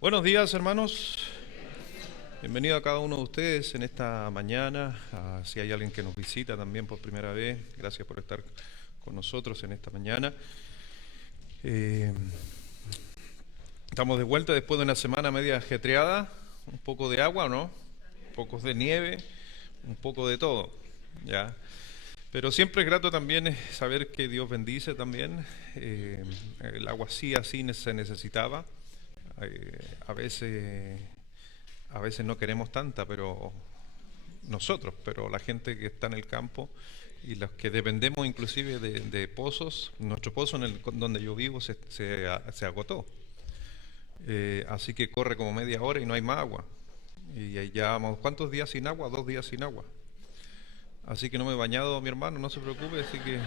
Buenos días, hermanos. Bienvenido a cada uno de ustedes en esta mañana. Si hay alguien que nos visita también por primera vez, gracias por estar con nosotros en esta mañana. Eh, Estamos de vuelta después de una semana media ajetreada, un poco de agua, ¿no? Un poco de nieve, un poco de todo, ¿ya? Pero siempre es grato también saber que Dios bendice también. El agua sí, así se necesitaba. A veces no queremos tanta, pero pero la gente que está en el campo y los que dependemos inclusive de pozos, nuestro pozo donde yo vivo se agotó. Así que corre como media hora y no hay más agua. Y ahí ya vamos, ¿cuántos días sin agua? 2 días sin agua. Así que no me he bañado, mi hermano, no se preocupe, así que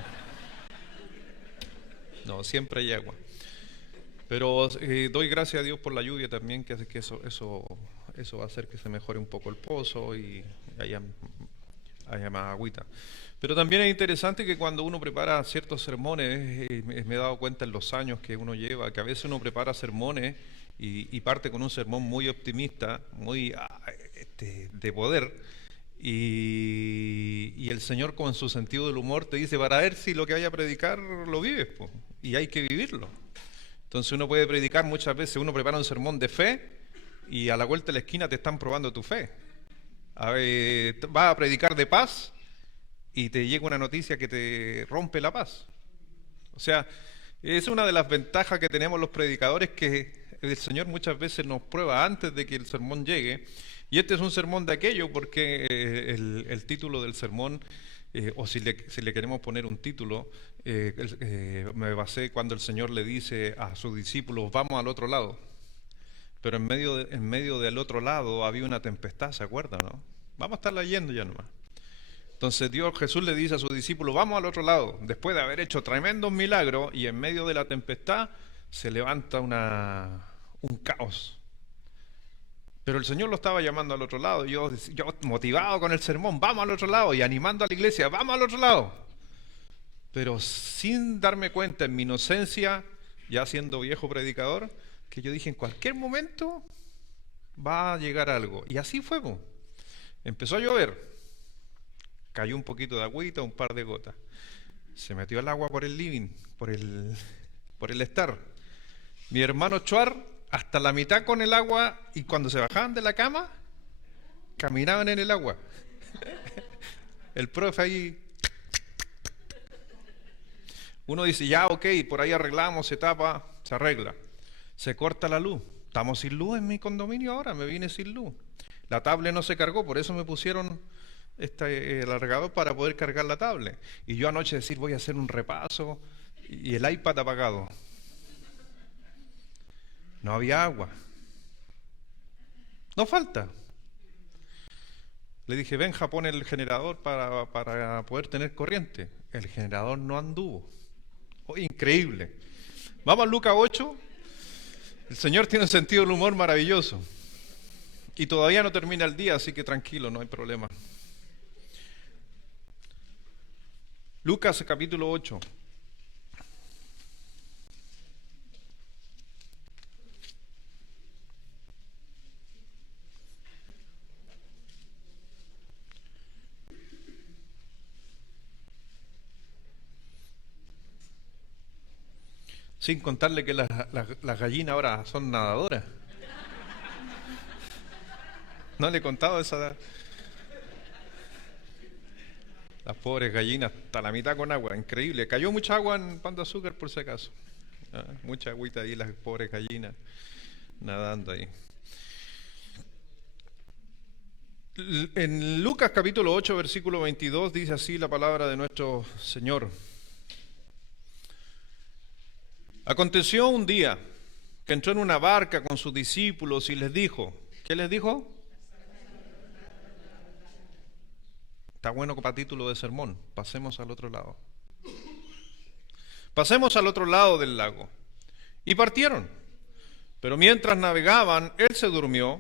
no, siempre hay agua. Pero doy gracias a Dios por la lluvia también, que hace que eso va a hacer que se mejore un poco el pozo y haya más agüita. Pero también es interesante que cuando uno prepara ciertos sermones, me he dado cuenta en los años que uno lleva, que a veces uno prepara sermones y parte con un sermón muy optimista, muy de poder, y el Señor con su sentido del humor te dice, para ver si lo que vaya a predicar lo vives, po, y hay que vivirlo. Entonces uno puede predicar muchas veces, uno prepara un sermón de fe y a la vuelta de la esquina te están probando tu fe. Vas a predicar de paz y te llega una noticia que te rompe la paz. O sea, es una de las ventajas que tenemos los predicadores, que el Señor muchas veces nos prueba antes de que el sermón llegue. Y este es un sermón de aquello porque el título del sermón, o si le queremos poner un título, me basé cuando el Señor le dice a sus discípulos, vamos al otro lado. Pero en medio del otro lado había una tempestad, ¿se acuerdan, no? Vamos a estar leyendo ya nomás. Entonces Jesús le dice a sus discípulos, vamos al otro lado. Después de haber hecho tremendos milagros y en medio de la tempestad se levanta un caos. Pero el Señor lo estaba llamando al otro lado. Yo motivado con el sermón, vamos al otro lado, y animando a la iglesia, vamos al otro lado. Pero sin darme cuenta en mi inocencia, ya siendo viejo predicador, que yo dije, en cualquier momento va a llegar algo. Y así fue, po. Empezó a llover. Cayó un poquito de agüita, un par de gotas. Se metió el agua por el living, por el estar. Mi hermano Chuar, hasta la mitad con el agua, y cuando se bajaban de la cama, caminaban en el agua. El profe ahí. Uno dice, ya, ok, por ahí arreglamos, se tapa, se arregla. Se corta la luz. Estamos sin luz en mi condominio ahora, me vine sin luz. La tablet no se cargó, por eso me pusieron el alargador para poder cargar la tablet. Y yo anoche decir, voy a hacer un repaso, y el iPad apagado. No había agua. No falta. Le dije, Benja, pone el generador para poder tener corriente. El generador no anduvo. Oh, increíble. Vamos a Lucas 8. El Señor tiene un sentido del humor maravilloso. Y todavía no termina el día, así que tranquilo, no hay problema. Lucas capítulo 8. Sin contarle que las gallinas ahora son nadadoras. ¿No le he contado esa? Las pobres gallinas, hasta la mitad con agua, increíble. Cayó mucha agua en Pan de Azúcar por si acaso. Mucha agüita ahí, las pobres gallinas nadando ahí. En Lucas capítulo 8, versículo 22, dice así la palabra de nuestro Señor. Aconteció un día que entró en una barca con sus discípulos y les dijo, ¿qué les dijo? Está bueno para título de sermón, pasemos al otro lado. Pasemos al otro lado del lago. Y partieron. Pero mientras navegaban, él se durmió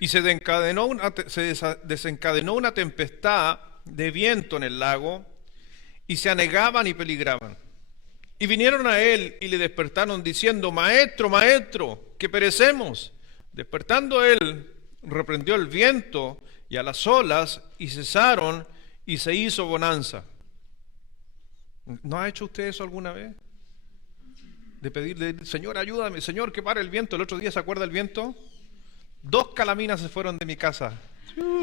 y se desencadenó una tempestad de viento en el lago y se anegaban y peligraban. Y vinieron a él y le despertaron diciendo, Maestro, maestro, que perecemos. Despertando él, reprendió el viento y a las olas, y cesaron, y se hizo bonanza. ¿No ha hecho usted eso alguna vez? De pedirle, Señor, ayúdame, Señor, que pare el viento. El otro día, ¿se acuerda el viento? 2 calaminas se fueron de mi casa.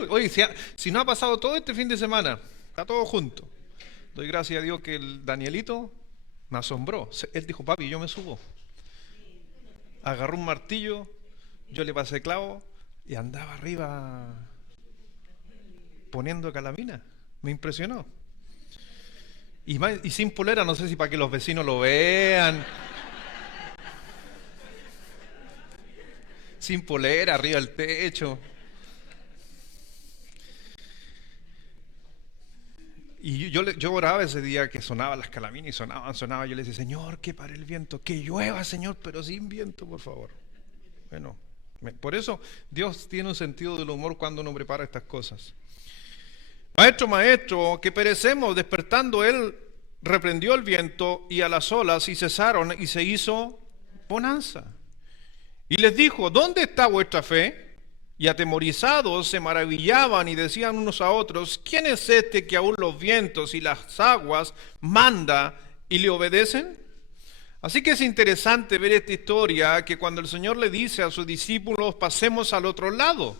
Oye, si no ha pasado todo este fin de semana, está todo junto. Doy gracias a Dios que el Danielito me asombró. Él dijo, papi, yo me subo. Agarró un martillo, yo le pasé clavo y andaba arriba poniendo calamina. Me impresionó. Y sin polera, no sé si para que los vecinos lo vean. Sin polera, arriba del techo. Y yo oraba ese día que sonaban las calaminas y sonaban. Yo le decía, Señor, que pare el viento, que llueva, Señor, pero sin viento, por favor. Bueno, por eso Dios tiene un sentido del humor cuando uno prepara estas cosas. Maestro, maestro, que perecemos. Despertando él, reprendió el viento y a las olas, y cesaron, y se hizo bonanza. Y les dijo, ¿dónde está vuestra fe? Y atemorizados se maravillaban y decían unos a otros, ¿quién es este que aún los vientos y las aguas manda y le obedecen? Así que es interesante ver esta historia, que cuando el Señor le dice a sus discípulos, pasemos al otro lado.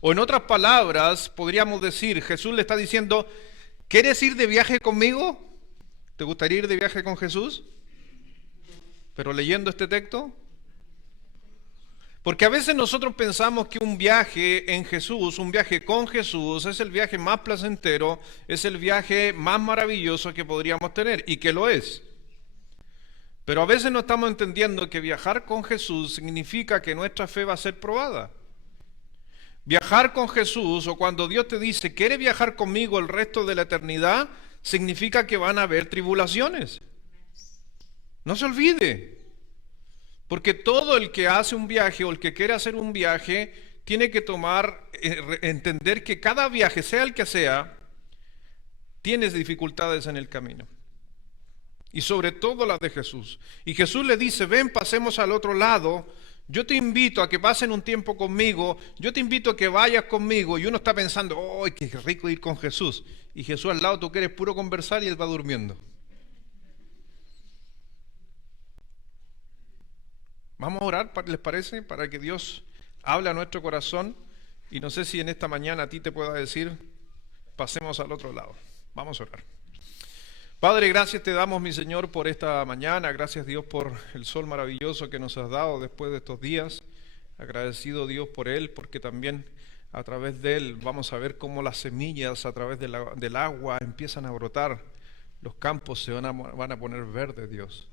O en otras palabras, podríamos decir, Jesús le está diciendo, ¿quieres ir de viaje conmigo? ¿Te gustaría ir de viaje con Jesús? Pero leyendo este texto, porque a veces nosotros pensamos que un viaje en Jesús, un viaje con Jesús, es el viaje más placentero, es el viaje más maravilloso que podríamos tener, y que lo es. Pero a veces no estamos entendiendo que viajar con Jesús significa que nuestra fe va a ser probada. Viajar con Jesús, o cuando Dios te dice, ¿quieres viajar conmigo el resto de la eternidad?, significa que van a haber tribulaciones. No se olvide. Porque todo el que hace un viaje o el que quiere hacer un viaje tiene que entender que cada viaje, sea el que sea, tienes dificultades en el camino. Y sobre todo las de Jesús. Y Jesús le dice, ven, pasemos al otro lado. Yo te invito a que pasen un tiempo conmigo. Yo te invito a que vayas conmigo. Y uno está pensando, ¡ay, qué rico ir con Jesús! Y Jesús al lado, tú quieres puro conversar y él va durmiendo. Vamos a orar, ¿les parece? Para que Dios hable a nuestro corazón. Y no sé si en esta mañana a ti te pueda decir, pasemos al otro lado. Vamos a orar. Padre, gracias te damos, mi Señor, por esta mañana. Gracias, Dios, por el sol maravilloso que nos has dado después de estos días. Agradecido, Dios, por él, porque también a través de él vamos a ver cómo las semillas a través del agua empiezan a brotar. Los campos se van a poner verdes, Dios.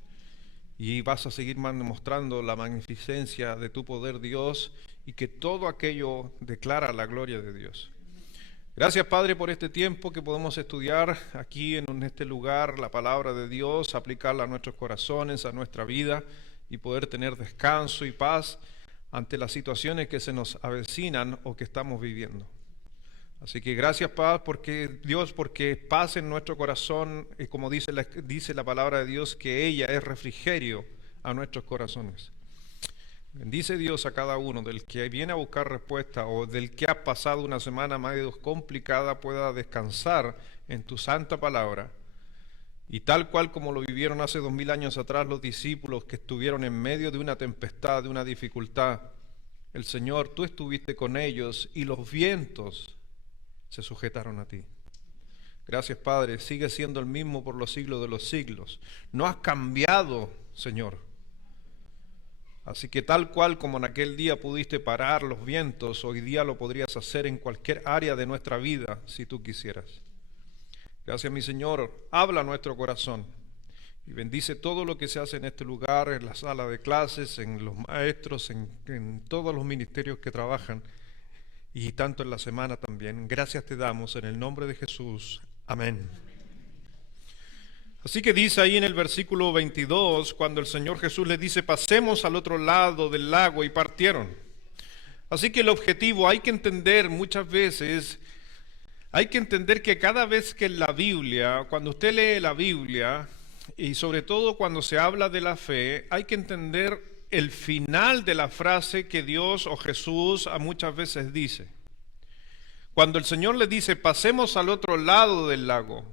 Y vas a seguir mostrando la magnificencia de tu poder, Dios, y que todo aquello declara la gloria de Dios. Gracias, Padre, por este tiempo que podemos estudiar aquí en este lugar la palabra de Dios, aplicarla a nuestros corazones, a nuestra vida, y poder tener descanso y paz ante las situaciones que se nos avecinan o que estamos viviendo. Así que gracias, Padre, porque paz en nuestro corazón, y como dice la palabra de Dios, que ella es refrigerio a nuestros corazones. Bendice, Dios, a cada uno del que viene a buscar respuesta o del que ha pasado una semana medio complicada, pueda descansar en tu santa palabra. Y tal cual como lo vivieron hace 2000 años atrás los discípulos que estuvieron en medio de una tempestad, de una dificultad, el Señor, tú estuviste con ellos y los vientos se sujetaron a ti. Gracias, Padre, sigue siendo el mismo por los siglos de los siglos. No has cambiado, Señor. Así que tal cual como en aquel día pudiste parar los vientos, hoy día lo podrías hacer en cualquier área de nuestra vida, si tú quisieras. Gracias, mi Señor. Habla a nuestro corazón y bendice todo lo que se hace en este lugar, en la sala de clases, en los maestros, en todos los ministerios que trabajan, y tanto en la semana también. Gracias te damos en el nombre de Jesús. Amén. Así que dice ahí en el versículo 22, cuando el Señor Jesús les dice, pasemos al otro lado del lago, y partieron. Así que el objetivo, hay que entender muchas veces, hay que entender que cada vez que en la Biblia, cuando usted lee la Biblia, Y sobre todo cuando se habla de la fe, hay que entender el final de la frase que Dios o Jesús muchas veces dice. Cuando el Señor le dice, pasemos al otro lado del lago.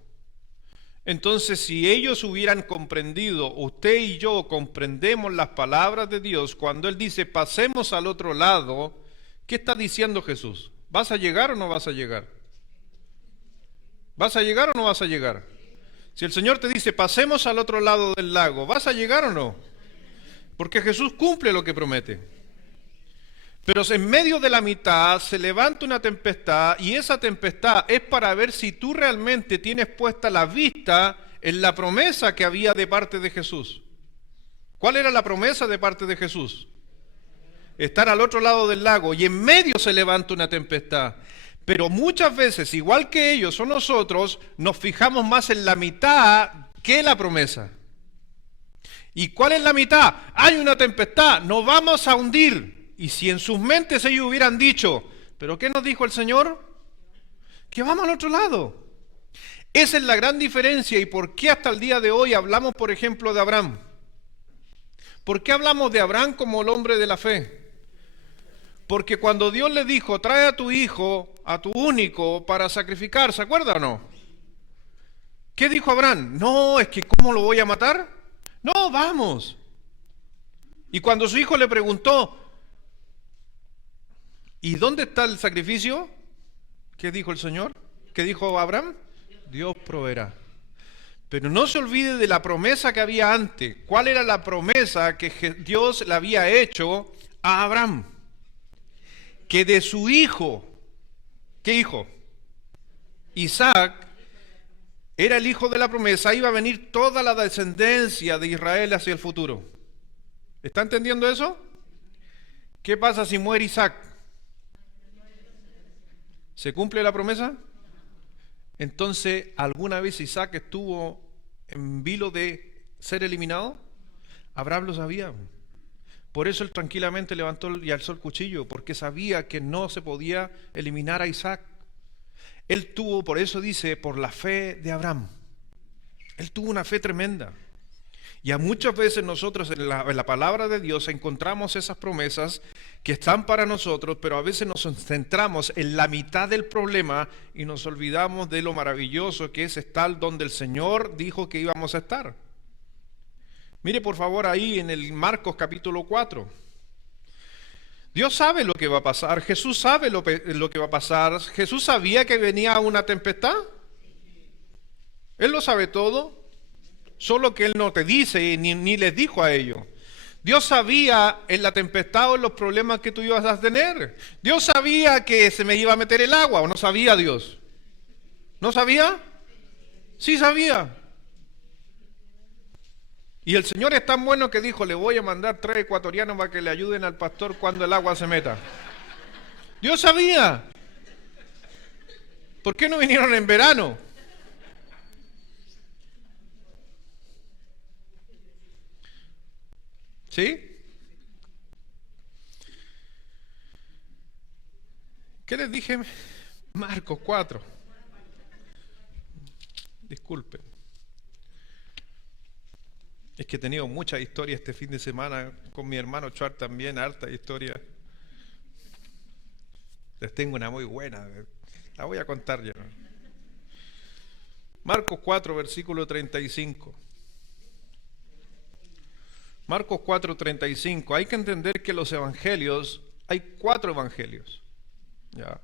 Entonces, si ellos hubieran comprendido, usted y yo comprendemos las palabras de Dios, cuando Él dice, pasemos al otro lado, ¿qué está diciendo Jesús? ¿Vas a llegar o no vas a llegar? ¿Vas a llegar o no vas a llegar? Si el Señor te dice, pasemos al otro lado del lago, ¿vas a llegar o no? Porque Jesús cumple lo que promete. Pero en medio de la mitad se levanta una tempestad y esa tempestad es para ver si tú realmente tienes puesta la vista en la promesa que había de parte de Jesús. ¿Cuál era la promesa de parte de Jesús? Estar al otro lado del lago y en medio se levanta una tempestad. Pero muchas veces, igual que ellos o nosotros, nos fijamos más en la mitad que la promesa. ¿Y cuál es la mitad? Hay una tempestad, nos vamos a hundir. Y si en sus mentes ellos hubieran dicho, ¿pero qué nos dijo el Señor? Que vamos al otro lado. Esa es la gran diferencia y por qué hasta el día de hoy hablamos, por ejemplo, de Abraham. ¿Por qué hablamos de Abraham como el hombre de la fe? Porque cuando Dios le dijo, trae a tu hijo, a tu único, para sacrificar, ¿se acuerda o no? ¿Qué dijo Abraham? No, es que ¿cómo lo voy a matar? No, vamos. Y cuando su hijo le preguntó, ¿y dónde está el sacrificio? ¿Qué dijo el Señor? ¿Qué dijo Abraham? Dios proveerá. Pero no se olvide de la promesa que había antes. ¿Cuál era la promesa que Dios le había hecho a Abraham? Que de su hijo, ¿qué hijo? Isaac, era el hijo de la promesa, iba a venir toda la descendencia de Israel hacia el futuro. ¿Está entendiendo eso? ¿Qué pasa si muere Isaac? ¿Se cumple la promesa? Entonces, ¿alguna vez Isaac estuvo en vilo de ser eliminado? Abraham lo sabía. Por eso él tranquilamente levantó y alzó el cuchillo, porque sabía que no se podía eliminar a Isaac. Él tuvo, por eso dice, por la fe de Abraham. Él tuvo una fe tremenda. Y a muchas veces nosotros en la palabra de Dios encontramos esas promesas que están para nosotros, pero a veces nos centramos en la mitad del problema y nos olvidamos de lo maravilloso que es estar donde el Señor dijo que íbamos a estar. Mire por favor ahí en el Marcos capítulo 4. Dios sabe lo que va a pasar, Jesús sabe lo que va a pasar. Jesús sabía que venía una tempestad. Él lo sabe todo. Solo que Él no te dice ni les dijo a ellos. Dios sabía en la tempestad o en los problemas que tú ibas a tener. Dios sabía que se me iba a meter el agua, ¿o no sabía Dios? ¿No sabía? Sí sabía. Y el Señor es tan bueno que dijo, le voy a mandar 3 ecuatorianos para que le ayuden al pastor cuando el agua se meta. Dios sabía. ¿Por qué no vinieron en verano? ¿Sí? ¿Qué les dije? Marcos 4. Disculpen. Es que he tenido muchas historias este fin de semana con mi hermano Chuar también, harta historia. Les tengo una muy buena, la voy a contar ya. Marcos 4, versículo 35. Marcos 4:35. Hay que entender que los evangelios, hay 4 evangelios. ¿Ya?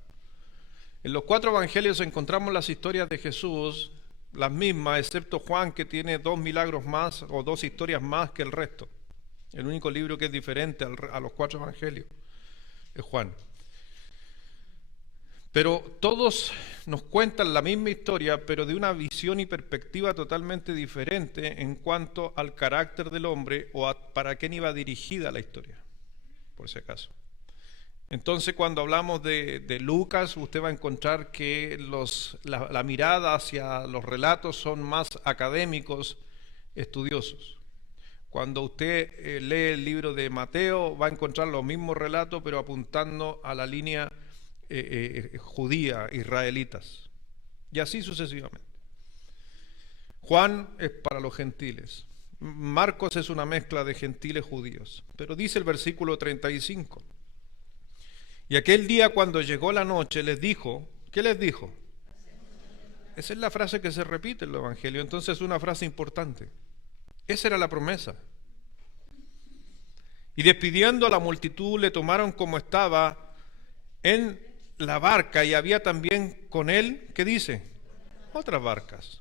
En los 4 evangelios encontramos las historias de Jesús, las mismas, excepto Juan, que tiene 2 milagros más o 2 historias más que el resto. El único libro que es diferente a los 4 evangelios es Juan. Pero todos nos cuentan la misma historia, pero de una visión y perspectiva totalmente diferente en cuanto al carácter del hombre o para quién iba dirigida la historia, por si acaso. Entonces, cuando hablamos de Lucas, usted va a encontrar que la mirada hacia los relatos son más académicos, estudiosos. Cuando usted lee el libro de Mateo, va a encontrar los mismos relatos, pero apuntando a la línea judía, israelitas, y así sucesivamente. Juan es para los gentiles. Marcos es una mezcla de gentiles judíos. Pero dice el versículo 35. Y aquel día cuando llegó la noche les dijo, ¿qué les dijo? Esa es la frase que se repite en el Evangelio, entonces es una frase importante. Esa era la promesa. Y despidiendo a la multitud le tomaron como estaba en la barca y había también con él, ¿qué dice? Otras barcas.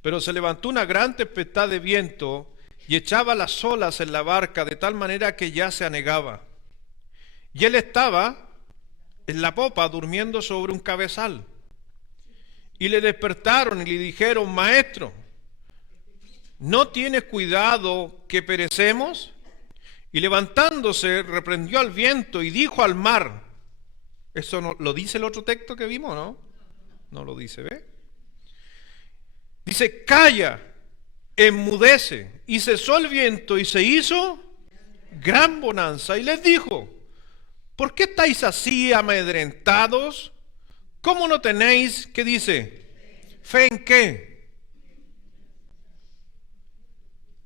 Pero se levantó una gran tempestad de viento y echaba las olas en la barca de tal manera que ya se anegaba. Y él estaba en la popa durmiendo sobre un cabezal. Y le despertaron y le dijeron, Maestro, ¿no tienes cuidado que perecemos? Y levantándose reprendió al viento y dijo al mar. Eso no lo dice el otro texto que vimos, ¿no? No lo dice, ¿ve? Dice, calla, enmudece. Y cesó el viento y se hizo gran bonanza. Y les dijo, ¿por qué estáis así amedrentados? ¿Cómo no tenéis, qué dice? ¿Fe en qué?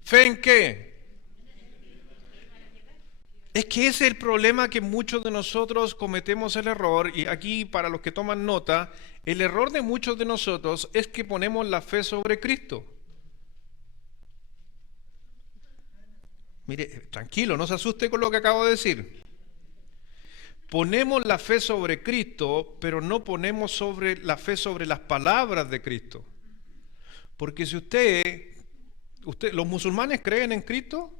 ¿Fe en qué? Es que ese es el problema, que muchos de nosotros cometemos el error, y aquí para los que toman nota, el error de muchos de nosotros es que ponemos la fe sobre Cristo. Mire, tranquilo, no se asuste con lo que acabo de decir. Ponemos la fe sobre Cristo, pero no ponemos la fe sobre las palabras de Cristo. Porque si los musulmanes creen en Cristo,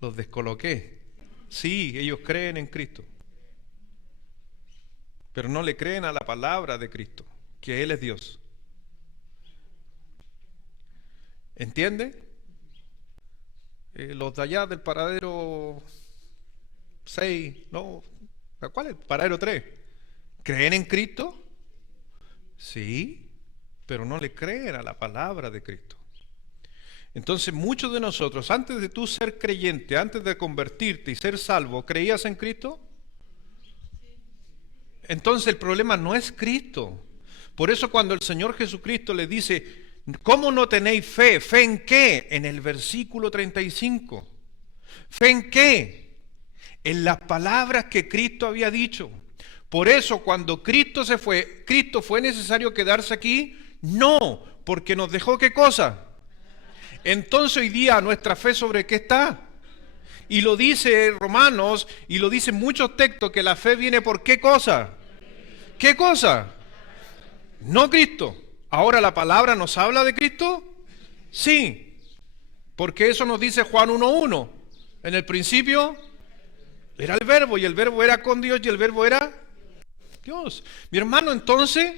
los descoloqué. Sí, ellos creen en Cristo, pero no le creen a la palabra de Cristo, que Él es Dios. ¿Entiende? Los de allá del paradero 6, no, ¿cuál es? Paradero 3. ¿Creen en Cristo? Sí, pero no le creen a la palabra de Cristo. Entonces muchos de nosotros, antes de tú ser creyente, antes de convertirte y ser salvo, ¿creías en Cristo? Entonces el problema no es Cristo. Por eso cuando el Señor Jesucristo le dice, ¿cómo no tenéis fe? ¿Fe en qué? En el versículo 35. ¿Fe en qué? En las palabras que Cristo había dicho. Por eso cuando Cristo se fue, ¿Cristo fue necesario quedarse aquí? No, porque nos dejó ¿qué cosa? Entonces hoy día nuestra fe ¿sobre qué está? Y lo dice Romanos, y lo dicen muchos textos, que la fe viene por ¿qué cosa? ¿Qué cosa? No Cristo. Ahora, ¿la palabra nos habla de Cristo? Sí, porque eso nos dice Juan 1:1. En el principio era el verbo, y el verbo era con Dios, y el verbo era Dios. Mi hermano, entonces,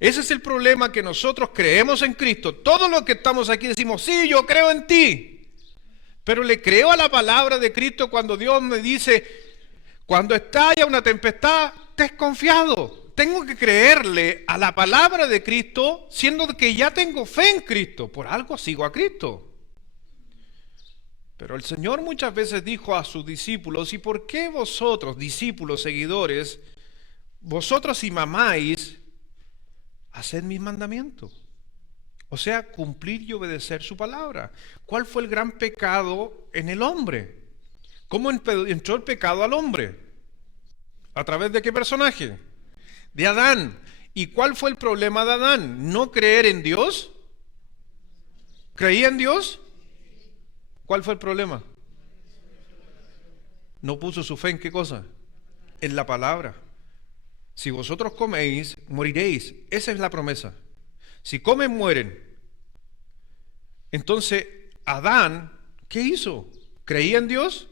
ese es el problema, que nosotros creemos en Cristo. Todos los que estamos aquí decimos, sí, yo creo en ti. Pero le creo a la palabra de Cristo cuando Dios me dice, cuando estalla una tempestad, desconfiado. Tengo que creerle a la palabra de Cristo, siendo que ya tengo fe en Cristo. Por algo sigo a Cristo. Pero el Señor muchas veces dijo a sus discípulos, ¿y por qué vosotros, discípulos, seguidores, vosotros si mamáis, haced mis mandamientos? O sea, cumplir y obedecer su palabra. ¿Cuál fue el gran pecado en el hombre? ¿Cómo entró el pecado al hombre? ¿A través de qué personaje? De Adán. ¿Y cuál fue el problema de Adán? ¿No creer en Dios? ¿Creía en Dios? ¿Cuál fue el problema? No puso su fe en qué cosa? En la palabra. Si vosotros coméis, moriréis. Esa es la promesa. Si comen, mueren. Entonces, Adán, ¿qué hizo? ¿Creía en Dios?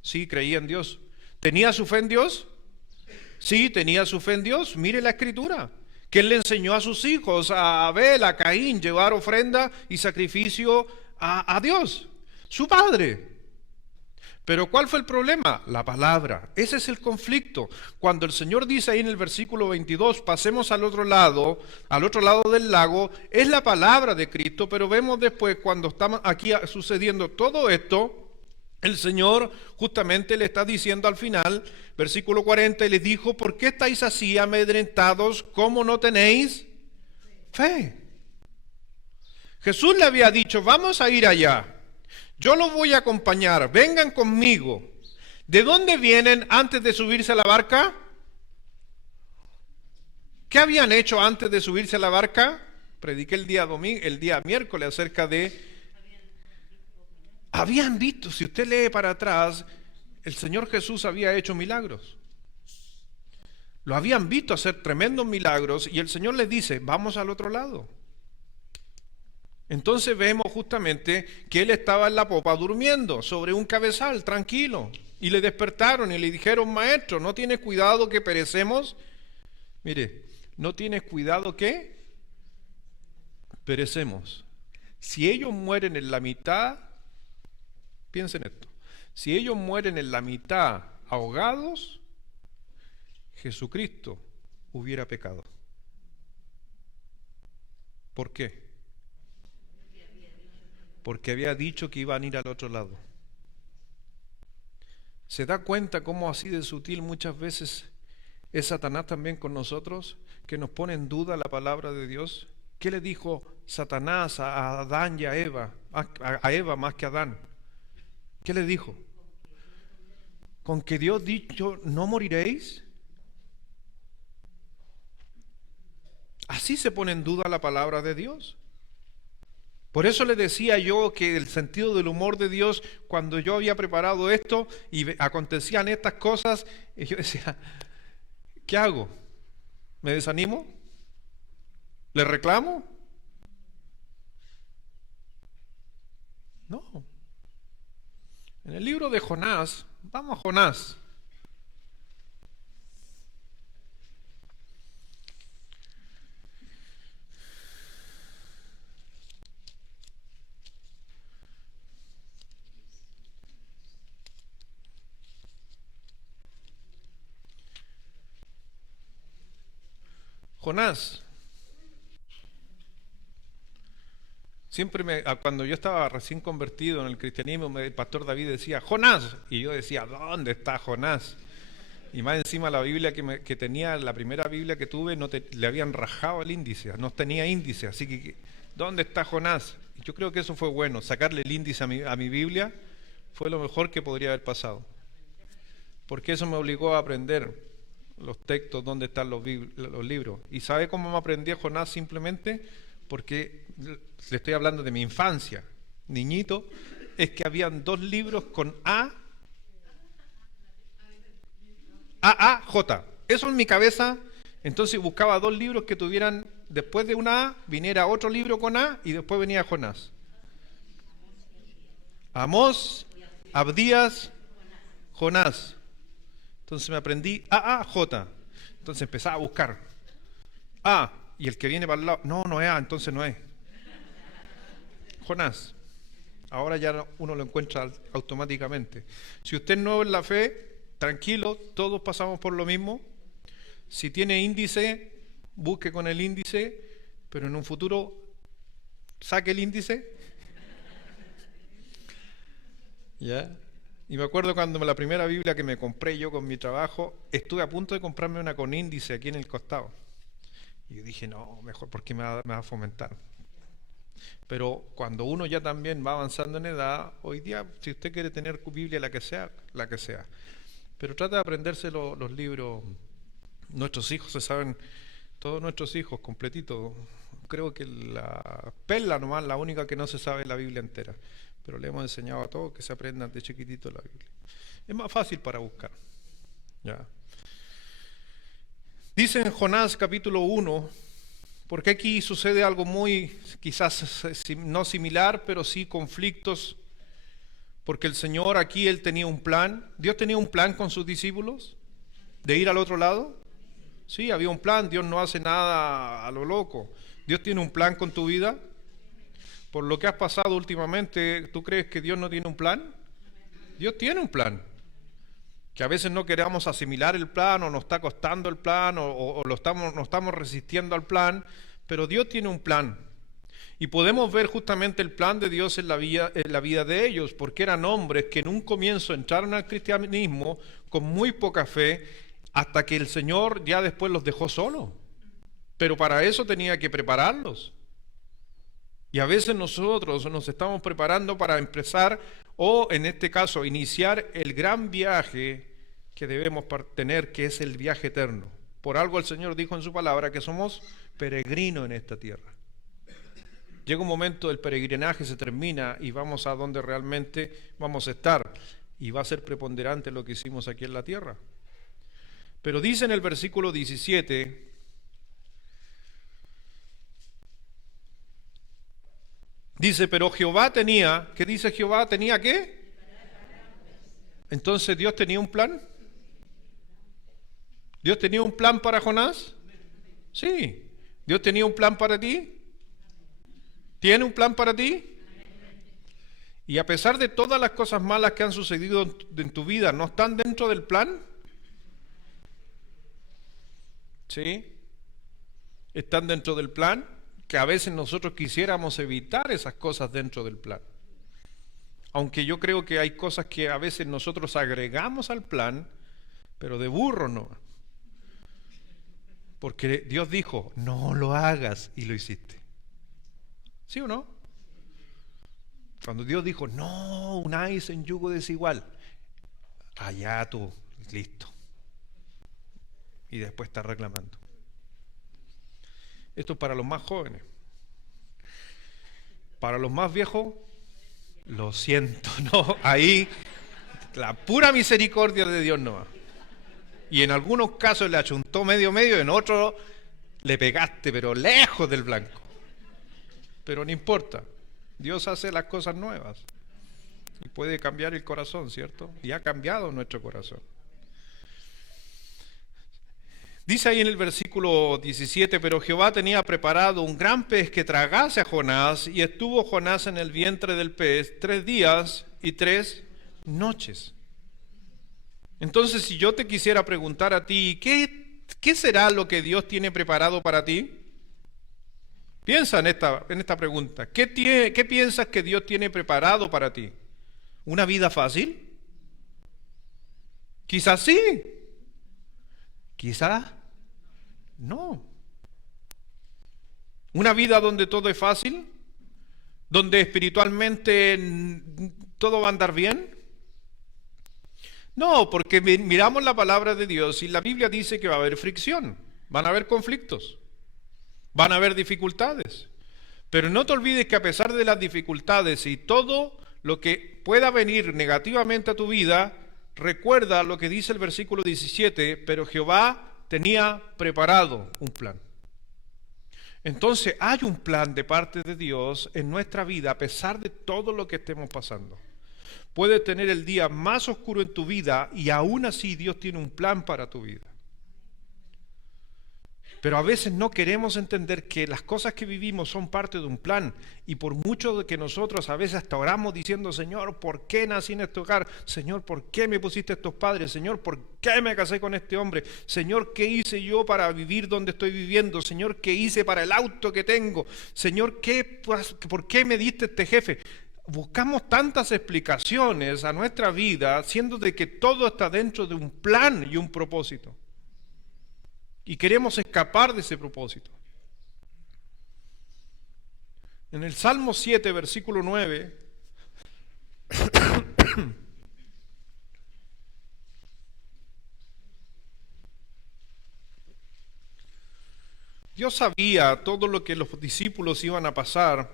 Sí, creía en Dios. ¿Tenía su fe en Dios? Sí, tenía su fe en Dios. Mire la Escritura, que él le enseñó a sus hijos, a Abel, a Caín, llevar ofrenda y sacrificio a Dios, su padre. Pero ¿cuál fue el problema? La palabra. Ese es el conflicto. Cuando el Señor dice ahí en el versículo 22, pasemos al otro lado del lago, es la palabra de Cristo, pero vemos después, cuando estamos aquí sucediendo todo esto, el Señor justamente le está diciendo al final, versículo 40, y les dijo, ¿por qué estáis así amedrentados? ¿Cómo no tenéis fe? Jesús le había dicho, vamos a ir allá, yo los voy a acompañar, vengan conmigo. ¿De dónde vienen antes de subirse a la barca? ¿Qué habían hecho antes de subirse a la barca? Prediqué el día miércoles acerca de... Habían visto, si usted lee para atrás, el Señor Jesús había hecho milagros. Lo habían visto hacer tremendos milagros y el Señor les dice, vamos al otro lado. Entonces vemos justamente que Él estaba en la popa durmiendo sobre un cabezal, tranquilo. Y le despertaron y le dijeron, maestro, ¿no tienes cuidado que perecemos? Mire, ¿no tienes cuidado que perecemos? Si ellos mueren en la mitad, piensen esto, si ellos mueren en la mitad ahogados, Jesucristo hubiera pecado. ¿Por qué? Porque había dicho que iban a ir al otro lado. ¿Se da cuenta cómo así de sutil muchas veces es Satanás también con nosotros, que nos pone en duda la palabra de Dios? ¿Qué le dijo Satanás a Adán y a Eva más que a Adán? ¿Qué le dijo? ¿Con que Dios dicho no moriréis? Así se pone en duda la palabra de Dios. Por eso le decía yo que el sentido del humor de Dios, cuando yo había preparado esto y acontecían estas cosas, yo decía, ¿qué hago? ¿Me desanimo? ¿Le reclamo? No. En el libro de Jonás, vamos a Jonás. Jonás. Siempre cuando yo estaba recién convertido en el cristianismo, el pastor David decía, Jonás, y yo decía, ¿dónde está Jonás? Y más encima la Biblia que tenía, la primera Biblia que tuve, le habían rajado el índice, no tenía índice, así que, ¿dónde está Jonás? Y yo creo que eso fue bueno, sacarle el índice a mi Biblia fue lo mejor que podría haber pasado, porque eso me obligó a aprender los textos, dónde están los libros. ¿Y sabe cómo me aprendí a Jonás? Simplemente porque le estoy hablando de mi infancia, niñito, es que habían 2 libros con J. Eso en mi cabeza, entonces buscaba 2 libros que tuvieran, después de una A, viniera otro libro con A y después venía Jonás. Amós, Abdías, Jonás. Entonces me aprendí J. Entonces empezaba a buscar. Y el que viene para el lado, no es entonces no es. Jonás. Ahora ya uno lo encuentra automáticamente. Si usted es nuevo en la fe, tranquilo, todos pasamos por lo mismo. Si tiene índice, busque con el índice, pero en un futuro saque el índice. ¿Ya? Y me acuerdo cuando la primera Biblia que me compré yo con mi trabajo, estuve a punto de comprarme una con índice aquí en el costado. Y yo dije, no, mejor porque me va a fomentar. Pero cuando uno ya también va avanzando en edad, hoy día, si usted quiere tener Biblia, la que sea. Pero trata de aprenderse los libros. Nuestros hijos se saben, todos nuestros hijos, completitos. Creo que la Perla nomás, la única que no se sabe es la Biblia entera. Pero le hemos enseñado a todos que se aprendan de chiquitito la Biblia. Es más fácil para buscar. ¿Ya? Dice en Jonás capítulo 1, porque aquí sucede algo muy, quizás no similar, pero sí conflictos, porque el Señor aquí, Él tenía un plan. ¿Dios tenía un plan con sus discípulos? ¿De ir al otro lado? Sí, había un plan. Dios no hace nada a lo loco. ¿Dios tiene un plan con tu vida? Por lo que has pasado últimamente, ¿tú crees que Dios no tiene un plan? Dios tiene un plan. Que a veces no queramos asimilar el plan, o nos está costando el plan, o nos estamos resistiendo al plan, pero Dios tiene un plan. Y podemos ver justamente el plan de Dios en la vida de ellos, porque eran hombres que en un comienzo entraron al cristianismo con muy poca fe, hasta que el Señor ya después los dejó solos. Pero para eso tenía que prepararlos. Y a veces nosotros nos estamos preparando para empezar, o en este caso, iniciar el gran viaje que debemos tener, que es el viaje eterno. Por algo el Señor dijo en su palabra que somos peregrinos en esta tierra. Llega un momento, el peregrinaje se termina y vamos a donde realmente vamos a estar. Y va a ser preponderante lo que hicimos aquí en la tierra. Pero dice en el versículo 17, dice, pero Jehová tenía, ¿qué dice Jehová? ¿Tenía qué? Entonces, ¿Dios tenía un plan? ¿Dios tenía un plan para Jonás? Sí. ¿Dios tenía un plan para ti? ¿Tiene un plan para ti? Y a pesar de todas las cosas malas que han sucedido en tu vida, ¿no están dentro del plan? ¿Sí? Están dentro del plan, que a veces nosotros quisiéramos evitar esas cosas dentro del plan. Aunque yo creo que hay cosas que a veces nosotros agregamos al plan, pero de burro no. Porque Dios dijo, no lo hagas, y lo hiciste. ¿Sí o no? Cuando Dios dijo, no unáis en yugo desigual, allá tú, listo. Y después está reclamando. Esto es para los más jóvenes. Para los más viejos, lo siento, no. Ahí, la pura misericordia de Dios no va. Y en algunos casos le achuntó medio, en otros le pegaste, pero lejos del blanco. Pero no importa. Dios hace las cosas nuevas. Y puede cambiar el corazón, ¿cierto? Y ha cambiado nuestro corazón. Dice ahí en el versículo 17, pero Jehová tenía preparado un gran pez que tragase a Jonás, y estuvo Jonás en el vientre del pez 3 días y 3 noches. Entonces, si yo te quisiera preguntar a ti, ¿qué será lo que Dios tiene preparado para ti? Piensa en esta pregunta. ¿Qué piensas que Dios tiene preparado para ti? ¿Una vida fácil? Quizás sí. Quizás no. ¿Una vida donde todo es fácil? ¿Donde espiritualmente todo va a andar bien? No, porque miramos la palabra de Dios y la Biblia dice que va a haber fricción, van a haber conflictos, van a haber dificultades. Pero no te olvides que a pesar de las dificultades y todo lo que pueda venir negativamente a tu vida, recuerda lo que dice el versículo 17, pero Jehová tenía preparado un plan. Entonces hay un plan de parte de Dios en nuestra vida a pesar de todo lo que estemos pasando. Puedes tener el día más oscuro en tu vida y aún así Dios tiene un plan para tu vida. Pero a veces no queremos entender que las cosas que vivimos son parte de un plan. Y por mucho de que nosotros a veces hasta oramos diciendo, Señor, ¿por qué nací en este hogar? Señor, ¿por qué me pusiste estos padres? Señor, ¿por qué me casé con este hombre? Señor, ¿qué hice yo para vivir donde estoy viviendo? Señor, ¿qué hice para el auto que tengo? Señor, ¿por qué me diste este jefe? Buscamos tantas explicaciones a nuestra vida, siendo de que todo está dentro de un plan y un propósito. Y queremos escapar de ese propósito. En el Salmo 7, versículo 9, Dios sabía todo lo que los discípulos iban a pasar,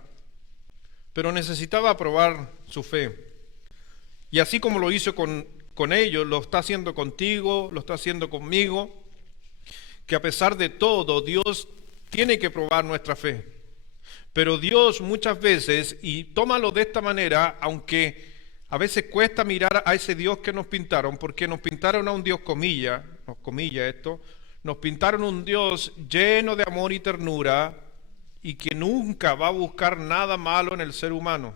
pero necesitaba probar su fe. Y así como lo hizo con ellos, lo está haciendo contigo, lo está haciendo conmigo, que a pesar de todo, Dios tiene que probar nuestra fe. Pero Dios muchas veces, y tómalo de esta manera, aunque a veces cuesta mirar a ese Dios que nos pintaron, porque nos pintaron a un Dios comilla esto, nos pintaron un Dios lleno de amor y ternura, y que nunca va a buscar nada malo en el ser humano.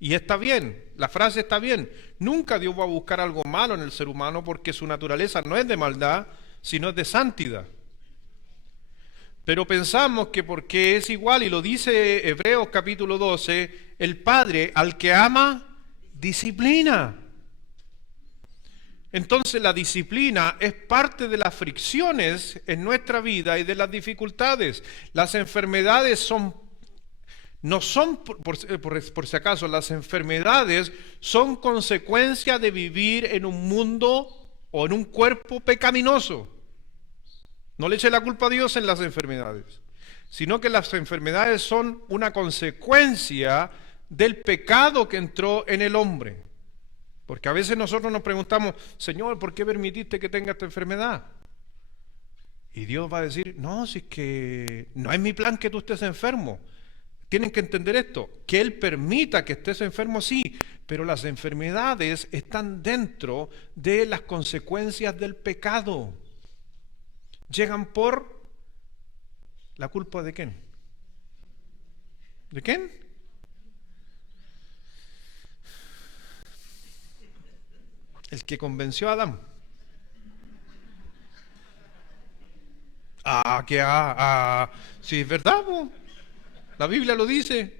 Y está bien, la frase está bien. Nunca Dios va a buscar algo malo en el ser humano porque su naturaleza no es de maldad, sino es de santidad. Pero pensamos que porque es igual, y lo dice Hebreos capítulo 12, el Padre al que ama, disciplina. Entonces la disciplina es parte de las fricciones en nuestra vida y de las dificultades. Las enfermedades no son, por si acaso, las enfermedades son consecuencia de vivir en un mundo o en un cuerpo pecaminoso. No le eche la culpa a Dios en las enfermedades, sino que las enfermedades son una consecuencia del pecado que entró en el hombre. Porque a veces nosotros nos preguntamos, Señor, ¿por qué permitiste que tenga esta enfermedad? Y Dios va a decir, no, si es que no es mi plan que tú estés enfermo. Tienen que entender esto, que Él permita que estés enfermo, sí, pero las enfermedades están dentro de las consecuencias del pecado. Llegan por la culpa de quién. ¿De quién? El que convenció a Adán. Sí, es verdad, po. La Biblia lo dice.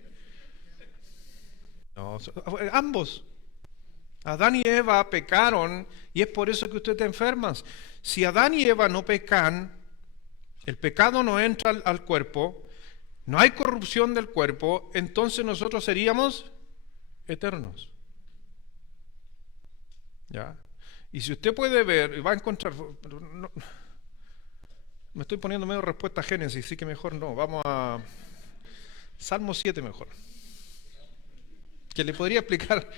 No, ambos. Adán y Eva pecaron y es por eso que usted te enfermas. Si Adán y Eva no pecan, el pecado no entra al cuerpo, no hay corrupción del cuerpo, entonces nosotros seríamos eternos. ¿Ya? Y si usted puede ver, va a encontrar, no, me estoy poniendo medio respuesta a Génesis, sí que mejor no, vamos a Salmo 7 mejor, que le podría explicar.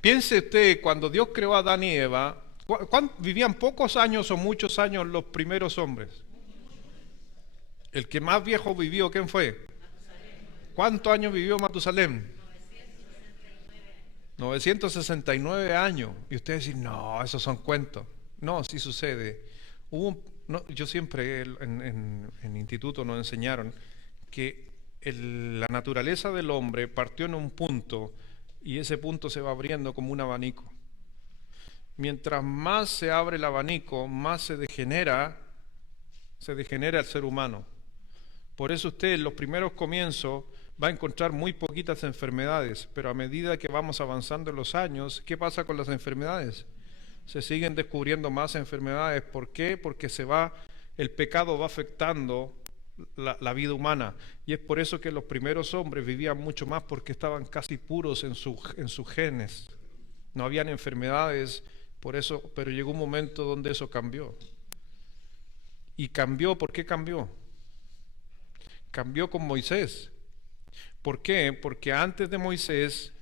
Piense usted, cuando Dios creó a Adán y Eva, ¿vivían pocos años o muchos años los primeros hombres? El que más viejo vivió, ¿quién fue? ¿Cuántos años vivió Matusalén? 969 años. Y ustedes dicen, no, esos son cuentos. No, sí sucede. Yo siempre en instituto nos enseñaron que la naturaleza del hombre partió en un punto y ese punto se va abriendo como un abanico. Mientras más se abre el abanico, más se degenera el ser humano. Por eso usted en los primeros comienzos va a encontrar muy poquitas enfermedades, pero a medida que vamos avanzando en los años, ¿qué pasa con las enfermedades? Se siguen descubriendo más enfermedades. ¿Por qué? Porque el pecado va afectando la vida humana. Y es por eso que los primeros hombres vivían mucho más, porque estaban casi puros en sus genes. No habían enfermedades, por eso, pero llegó un momento donde eso cambió. Y cambió, ¿por qué cambió? Cambió con Moisés. ¿Por qué? Porque antes de Moisés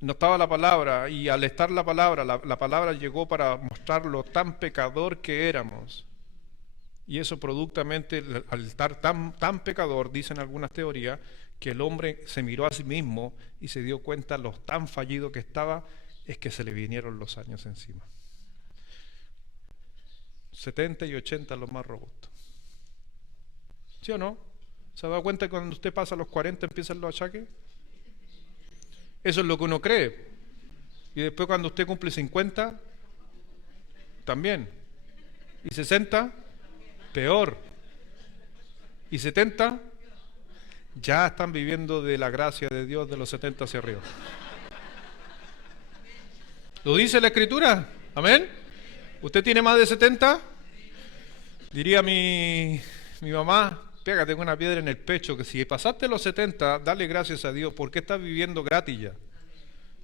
no estaba la palabra, y al estar la palabra llegó para mostrar lo tan pecador que éramos. Y eso productamente, al estar tan pecador, dicen algunas teorías, que el hombre se miró a sí mismo y se dio cuenta lo tan fallido que estaba, es que se le vinieron los años encima. 70 y 80 los más robustos. ¿Sí o no? ¿Se ha dado cuenta que cuando usted pasa los 40 empiezan los achaques? Eso es lo que uno cree. Y después cuando usted cumple 50, también. Y 60, peor. Y 70, ya están viviendo de la gracia de Dios de los 70 hacia arriba. ¿Lo dice la Escritura? ¿Amén? ¿Usted tiene más de 70? Diría mi mamá, pégate con una piedra en el pecho, que si pasaste los 70, dale gracias a Dios, porque estás viviendo gratis ya.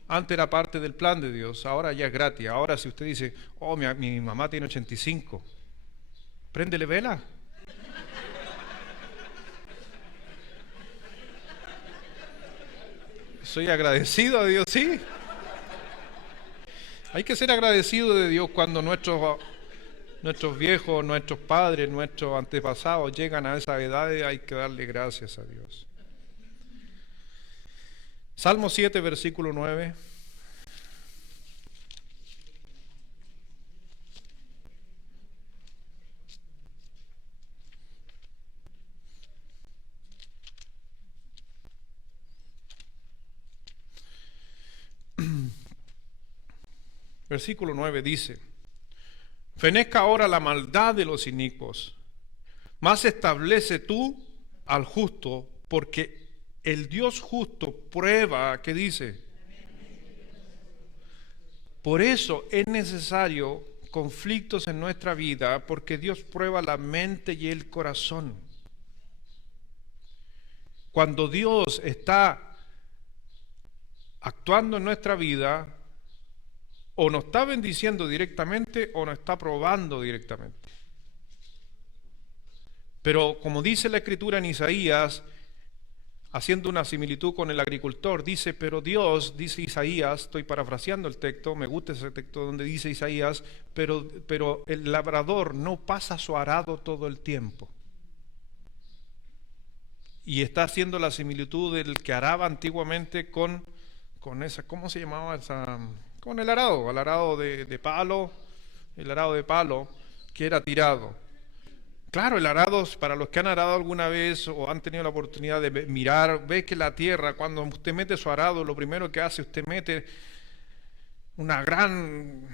Antes era parte del plan de Dios, ahora ya es gratis. Ahora si usted dice, oh, mi mamá tiene 85, préndele vela. Soy agradecido a Dios, sí. Hay que ser agradecido de Dios cuando nuestros viejos, nuestros padres, nuestros antepasados llegan a esa edad, hay que darle gracias a Dios. Salmo 7, versículo 9. Versículo 9 dice, Fenezca ahora la maldad de los inicuos, mas establece tú al justo, porque el Dios justo prueba, ¿qué dice? Por eso es necesario conflictos en nuestra vida, porque Dios prueba la mente y el corazón. Cuando Dios está actuando en nuestra vida, o nos está bendiciendo directamente o nos está probando directamente. Pero como dice la Escritura en Isaías, haciendo una similitud con el agricultor, dice, pero Dios, dice Isaías, estoy parafraseando el texto, me gusta ese texto donde dice Isaías, pero el labrador no pasa su arado todo el tiempo. Y está haciendo la similitud del que araba antiguamente con esa, ¿cómo se llamaba esa? Con el arado de palo, el arado de palo que era tirado. Claro, el arado, para los que han arado alguna vez o han tenido la oportunidad de mirar, ve que la tierra, cuando usted mete su arado, lo primero que hace, usted mete una gran,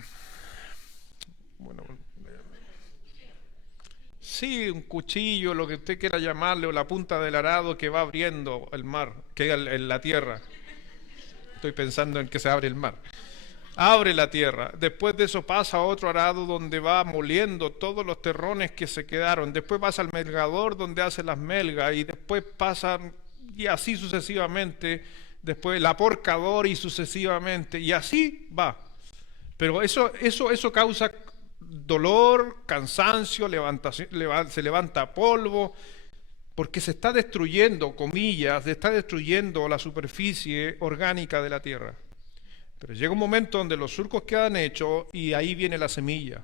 bueno, sí, un cuchillo, lo que usted quiera llamarle, o la punta del arado que va abriendo el mar, que en la tierra. Estoy pensando en que se abre el mar. Abre la tierra. Después de eso pasa a otro arado donde va moliendo todos los terrones que se quedaron. Después pasa al melgador donde hace las melgas y después pasa y así sucesivamente. Después el aporcador y sucesivamente y así va. Pero eso causa dolor, cansancio, se levanta polvo, porque se está destruyendo, comillas, se está destruyendo la superficie orgánica de la tierra. Pero llega un momento donde los surcos quedan hechos y ahí viene la semilla.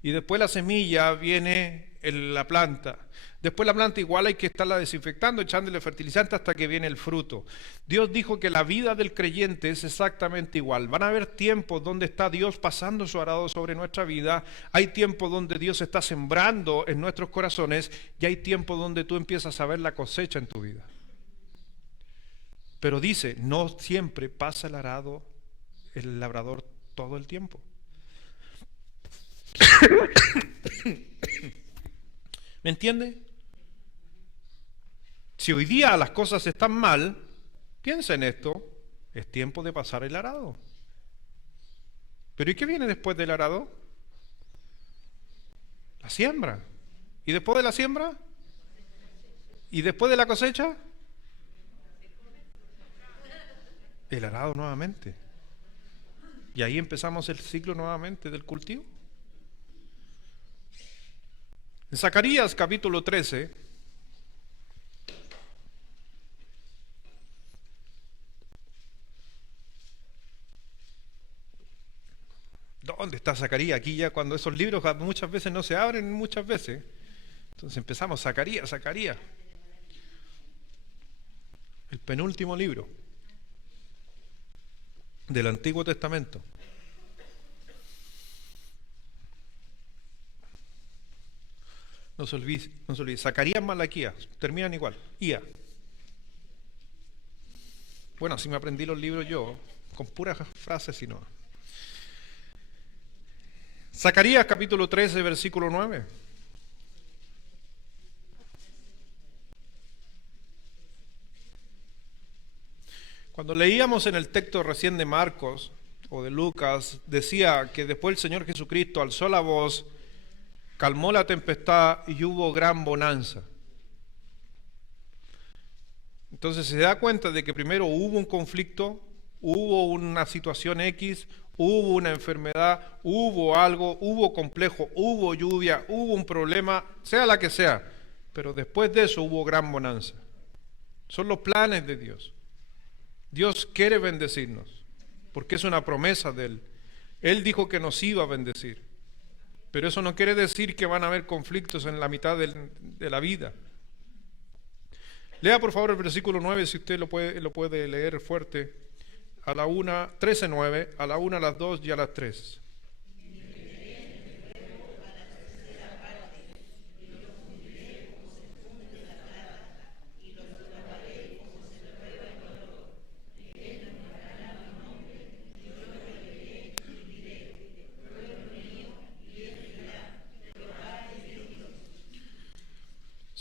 Y después la semilla viene la planta. Después la planta igual hay que estarla desinfectando, echándole fertilizante hasta que viene el fruto. Dios dijo que la vida del creyente es exactamente igual. Van a haber tiempos donde está Dios pasando su arado sobre nuestra vida. Hay tiempos donde Dios está sembrando en nuestros corazones y hay tiempos donde tú empiezas a ver la cosecha en tu vida. Pero dice, no siempre pasa el arado, el labrador todo el tiempo. ¿Me entiende? Si hoy día las cosas están mal, piensa en esto, es tiempo de pasar el arado. ¿Pero y qué viene después del arado? La siembra. ¿Y después de la siembra? ¿Y después de la cosecha? El arado nuevamente. Y ahí empezamos el ciclo nuevamente del cultivo. En Zacarías capítulo 13, ¿dónde está Zacarías? Aquí ya cuando esos libros muchas veces no se abren, muchas veces. Entonces empezamos, Zacarías. El penúltimo libro del Antiguo Testamento. No se olvide. Zacarías, Malaquías, terminan igual. Ia. Bueno, así me aprendí los libros yo, con puras frases y no. Zacarías capítulo 13, versículo 9. Cuando leíamos en el texto recién de Marcos o de Lucas, decía que después el Señor Jesucristo alzó la voz, calmó la tempestad y hubo gran bonanza. Entonces se da cuenta de que primero hubo un conflicto, hubo una situación X, hubo una enfermedad, hubo algo, hubo complejo, hubo lluvia, hubo un problema, sea la que sea, pero después de eso hubo gran bonanza. Son los planes de Dios. Dios quiere bendecirnos, porque es una promesa de Él. Él dijo que nos iba a bendecir, pero eso no quiere decir que van a haber conflictos en la mitad de la vida. Lea por favor el versículo 9, si usted lo puede leer fuerte, a la 1, 13:9, a la 1, a las 2 y a las 3.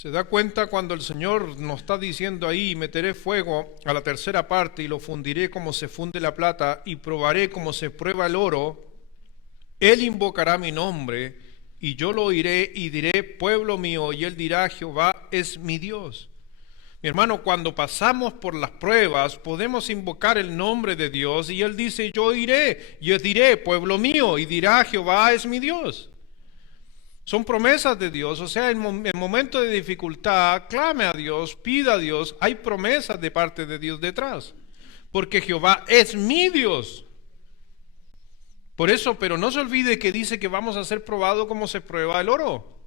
¿Se da cuenta cuando el Señor nos está diciendo ahí, meteré fuego a la tercera parte y lo fundiré como se funde la plata y probaré como se prueba el oro? Él invocará mi nombre y yo lo oiré y diré, pueblo mío, y él dirá, Jehová es mi Dios. Mi hermano, cuando pasamos por las pruebas, podemos invocar el nombre de Dios y Él dice, yo iré, yo diré, pueblo mío, y dirá, Jehová es mi Dios. Son promesas de Dios, o sea, en momento de dificultad, clame a Dios, pida a Dios, hay promesas de parte de Dios detrás, porque Jehová es mi Dios. Por eso, pero no se olvide que dice que vamos a ser probados como se prueba el oro.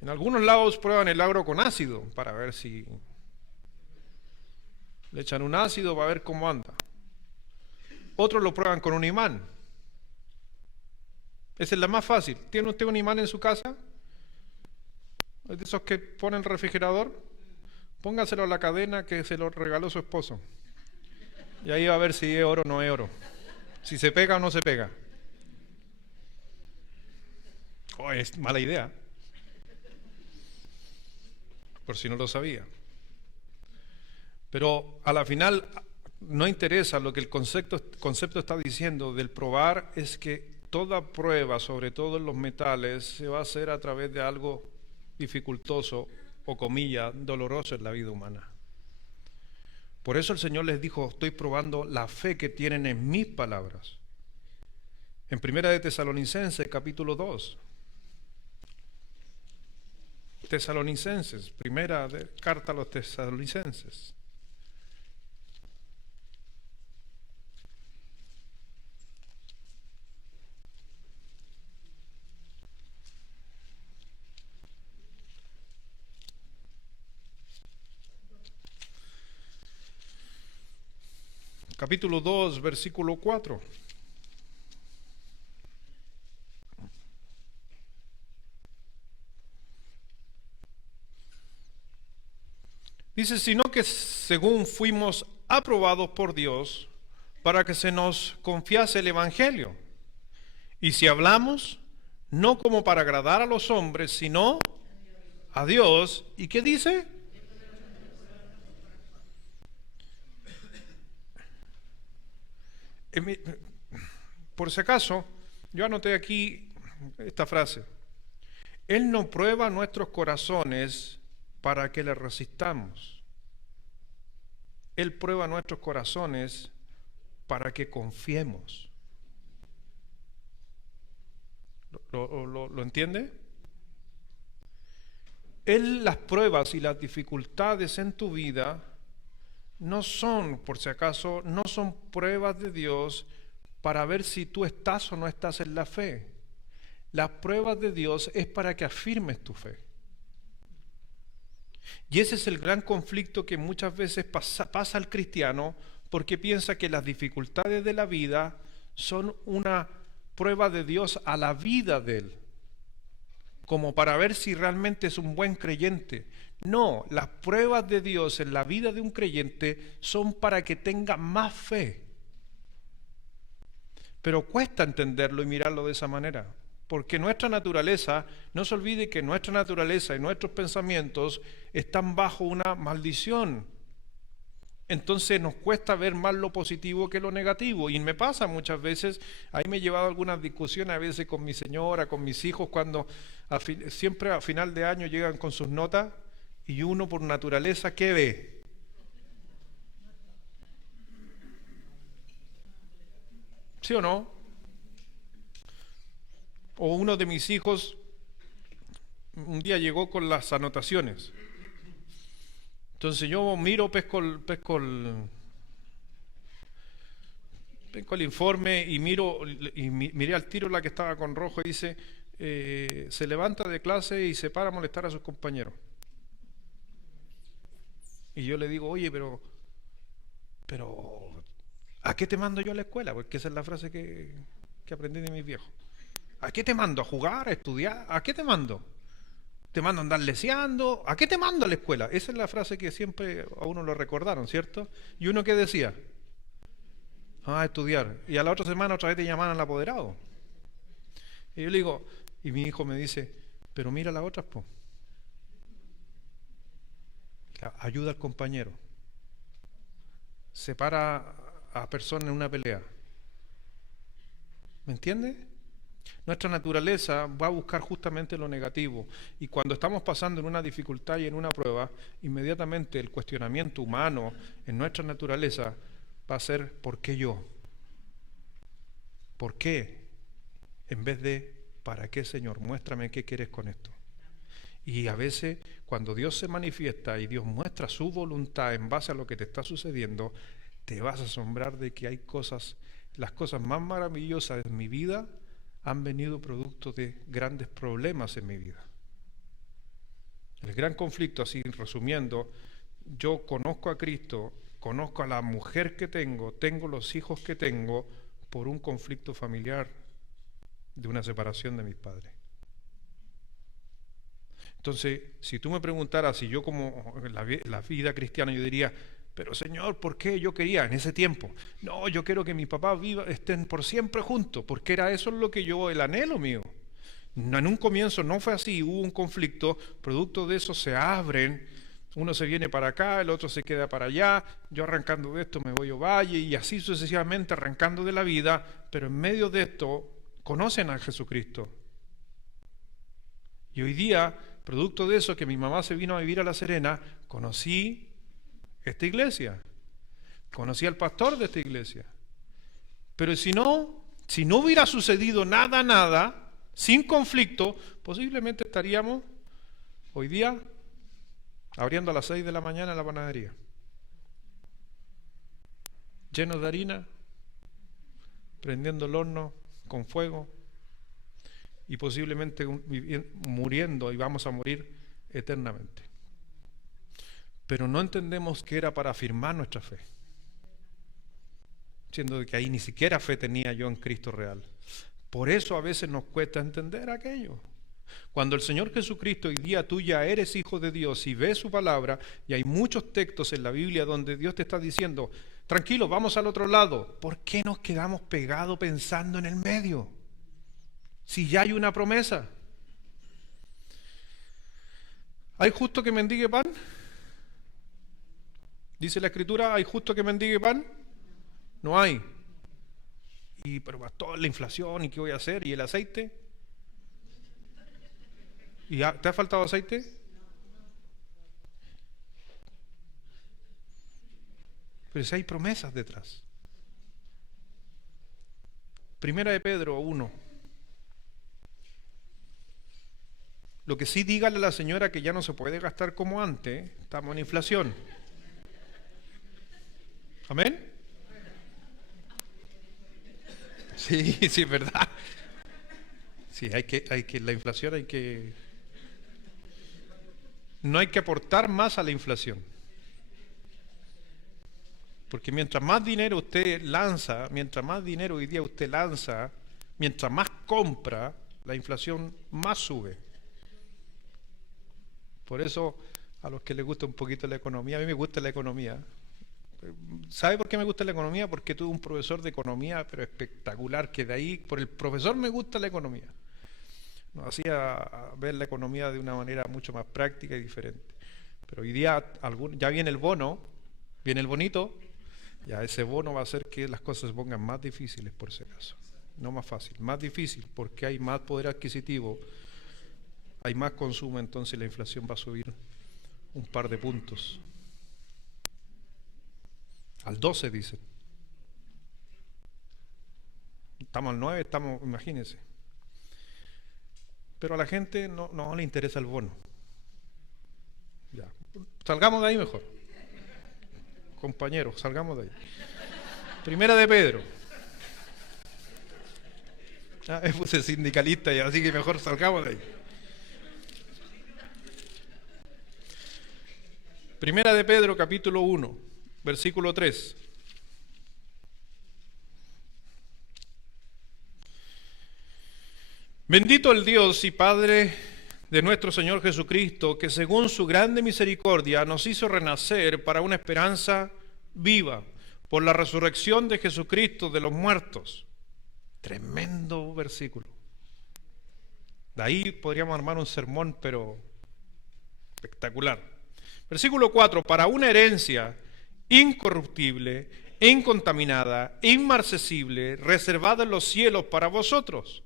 En algunos lados prueban el agro con ácido para ver si le echan un ácido para ver cómo anda. Otros lo prueban con un imán. Esa es la más fácil. ¿Tiene usted un imán en su casa? ¿Es de esos que pone en el refrigerador? Póngaselo a la cadena que se lo regaló su esposo. Y ahí va a ver si es oro o no es oro. Si se pega o no se pega. Oh, es mala idea. Por si no lo sabía. Pero a la final no interesa lo que el concepto está diciendo del probar, es que toda prueba, sobre todo en los metales, se va a hacer a través de algo dificultoso o comillas, doloroso en la vida humana. Por eso el Señor les dijo, estoy probando la fe que tienen en mis palabras. En Primera de Tesalonicenses, capítulo 2. Tesalonicenses, primera carta a los Tesalonicenses. Capítulo 2, versículo 4. Dice, sino que según fuimos aprobados por Dios para que se nos confiase el Evangelio. Y si hablamos, no como para agradar a los hombres, sino a Dios. ¿Y qué dice? Por si acaso, yo anoté aquí esta frase. Él no prueba nuestros corazones para que le resistamos. Él prueba nuestros corazones para que confiemos. ¿Lo entiende? Él, las pruebas y las dificultades en tu vida no son, por si acaso, no son pruebas de Dios para ver si tú estás o no estás en la fe. Las pruebas de Dios es para que afirmes tu fe. Y ese es el gran conflicto que muchas veces pasa al cristiano, porque piensa que las dificultades de la vida son una prueba de Dios a la vida de él, como para ver si realmente es un buen creyente. No, las pruebas de Dios en la vida de un creyente son para que tenga más fe. Pero cuesta entenderlo y mirarlo de esa manera. Porque nuestra naturaleza, no se olvide que nuestra naturaleza y nuestros pensamientos están bajo una maldición. Entonces nos cuesta ver más lo positivo que lo negativo. Y me pasa muchas veces, ahí me he llevado algunas discusiones a veces con mi señora, con mis hijos, cuando siempre a final de año llegan con sus notas y uno por naturaleza, ¿qué ve? ¿Sí o no? O uno de mis hijos un día llegó con las anotaciones. Entonces yo miro, pesco el informe y miré al tiro la que estaba con rojo y dice, se levanta de clase y se para a molestar a sus compañeros. Y yo le digo, oye, pero ¿a qué te mando yo a la escuela? Porque esa es la frase que aprendí de mis viejos. ¿A qué te mando? ¿A jugar? ¿A estudiar? ¿A qué te mando? ¿Te mando a andar leseando? ¿A qué te mando a la escuela? Esa es la frase que siempre a uno lo recordaron, ¿cierto? ¿Y uno qué decía? A estudiar. Y a la otra semana otra vez te llamaban al apoderado. Y yo le digo, Y mi hijo me dice, pero mira las otras, po. Ayuda al compañero. Separa a personas en una pelea. ¿Me entiendes? Nuestra naturaleza va a buscar justamente lo negativo. Y cuando estamos pasando en una dificultad y en una prueba, inmediatamente el cuestionamiento humano en nuestra naturaleza va a ser ¿por qué yo? ¿Por qué? En vez de ¿para qué, Señor? Muéstrame qué quieres con esto. Y a veces cuando Dios se manifiesta y Dios muestra su voluntad en base a lo que te está sucediendo, te vas a asombrar de que hay cosas, las cosas más maravillosas de mi vida han venido producto de grandes problemas en mi vida. El gran conflicto, así resumiendo, yo conozco a Cristo, conozco a la mujer que tengo los hijos que tengo por un conflicto familiar de una separación de mis padres. Entonces, si tú me preguntaras si yo como la vida cristiana, yo diría, pero Señor, ¿por qué yo quería en ese tiempo? No, yo quiero que mis papás estén por siempre juntos, porque era eso lo que yo, el anhelo mío. No, en un comienzo no fue así, hubo un conflicto, producto de eso se abren, uno se viene para acá, el otro se queda para allá, yo arrancando de esto me voy a valle y así sucesivamente arrancando de la vida, pero en medio de esto conocen a Jesucristo. Y hoy día, producto de eso, que mi mamá se vino a vivir a La Serena, conocí esta iglesia, conocí al pastor de esta iglesia. Pero si no hubiera sucedido nada, sin conflicto, posiblemente estaríamos hoy día abriendo a las 6 de la mañana la panadería, llenos de harina, prendiendo el horno con fuego y posiblemente muriendo, y vamos a morir eternamente. Pero no entendemos que era para afirmar nuestra fe, siendo que ahí ni siquiera fe tenía yo en Cristo real. Por eso a veces nos cuesta entender aquello. Cuando el Señor Jesucristo, hoy día tú ya eres hijo de Dios y ves su palabra, y hay muchos textos en la Biblia donde Dios te está diciendo, tranquilo, vamos al otro lado. ¿Por qué nos quedamos pegados pensando en el medio? Si ya hay una promesa. ¿Hay justo que mendigue pan? Dice la Escritura, ¿hay justo que mendigue pan? No hay. Pero pastor, la inflación, ¿y qué voy a hacer? ¿Y el aceite? ¿Y te ha faltado aceite? Pero si hay promesas detrás. Primera de Pedro 1. Lo que sí, dígale a la señora que ya no se puede gastar como antes, estamos en inflación. ¿Amén? Sí, sí, es verdad. Sí, la inflación no hay que aportar más a la inflación. Porque mientras más dinero usted lanza, mientras más dinero hoy día usted lanza, mientras más compra, la inflación más sube. Por eso, a los que les gusta un poquito la economía, a mí me gusta la economía. ¿Sabe por qué me gusta la economía? Porque tuve un profesor de economía, pero espectacular, que de ahí, por el profesor me gusta la economía. Nos hacía ver la economía de una manera mucho más práctica y diferente. Pero hoy día ya viene el bono, viene el bonito, ya ese bono va a hacer que las cosas se pongan más difíciles, por si acaso. No más fácil, más difícil, porque hay más poder adquisitivo, hay más consumo, entonces la inflación va a subir un par de puntos. Al 12 dicen. Estamos al 9, imagínense. Pero a la gente no le interesa el bono. Ya. Salgamos de ahí mejor. Compañeros, salgamos de ahí. Primera de Pedro. Me puse sindicalista y así que mejor salgamos de ahí. Primera de Pedro, capítulo 1, versículo 3. Bendito el Dios y Padre de nuestro Señor Jesucristo, que según su grande misericordia nos hizo renacer para una esperanza viva por la resurrección de Jesucristo de los muertos. Tremendo versículo. De ahí podríamos armar un sermón, pero espectacular. Versículo 4, para una herencia incorruptible, incontaminada, inmarcesible, reservada en los cielos para vosotros,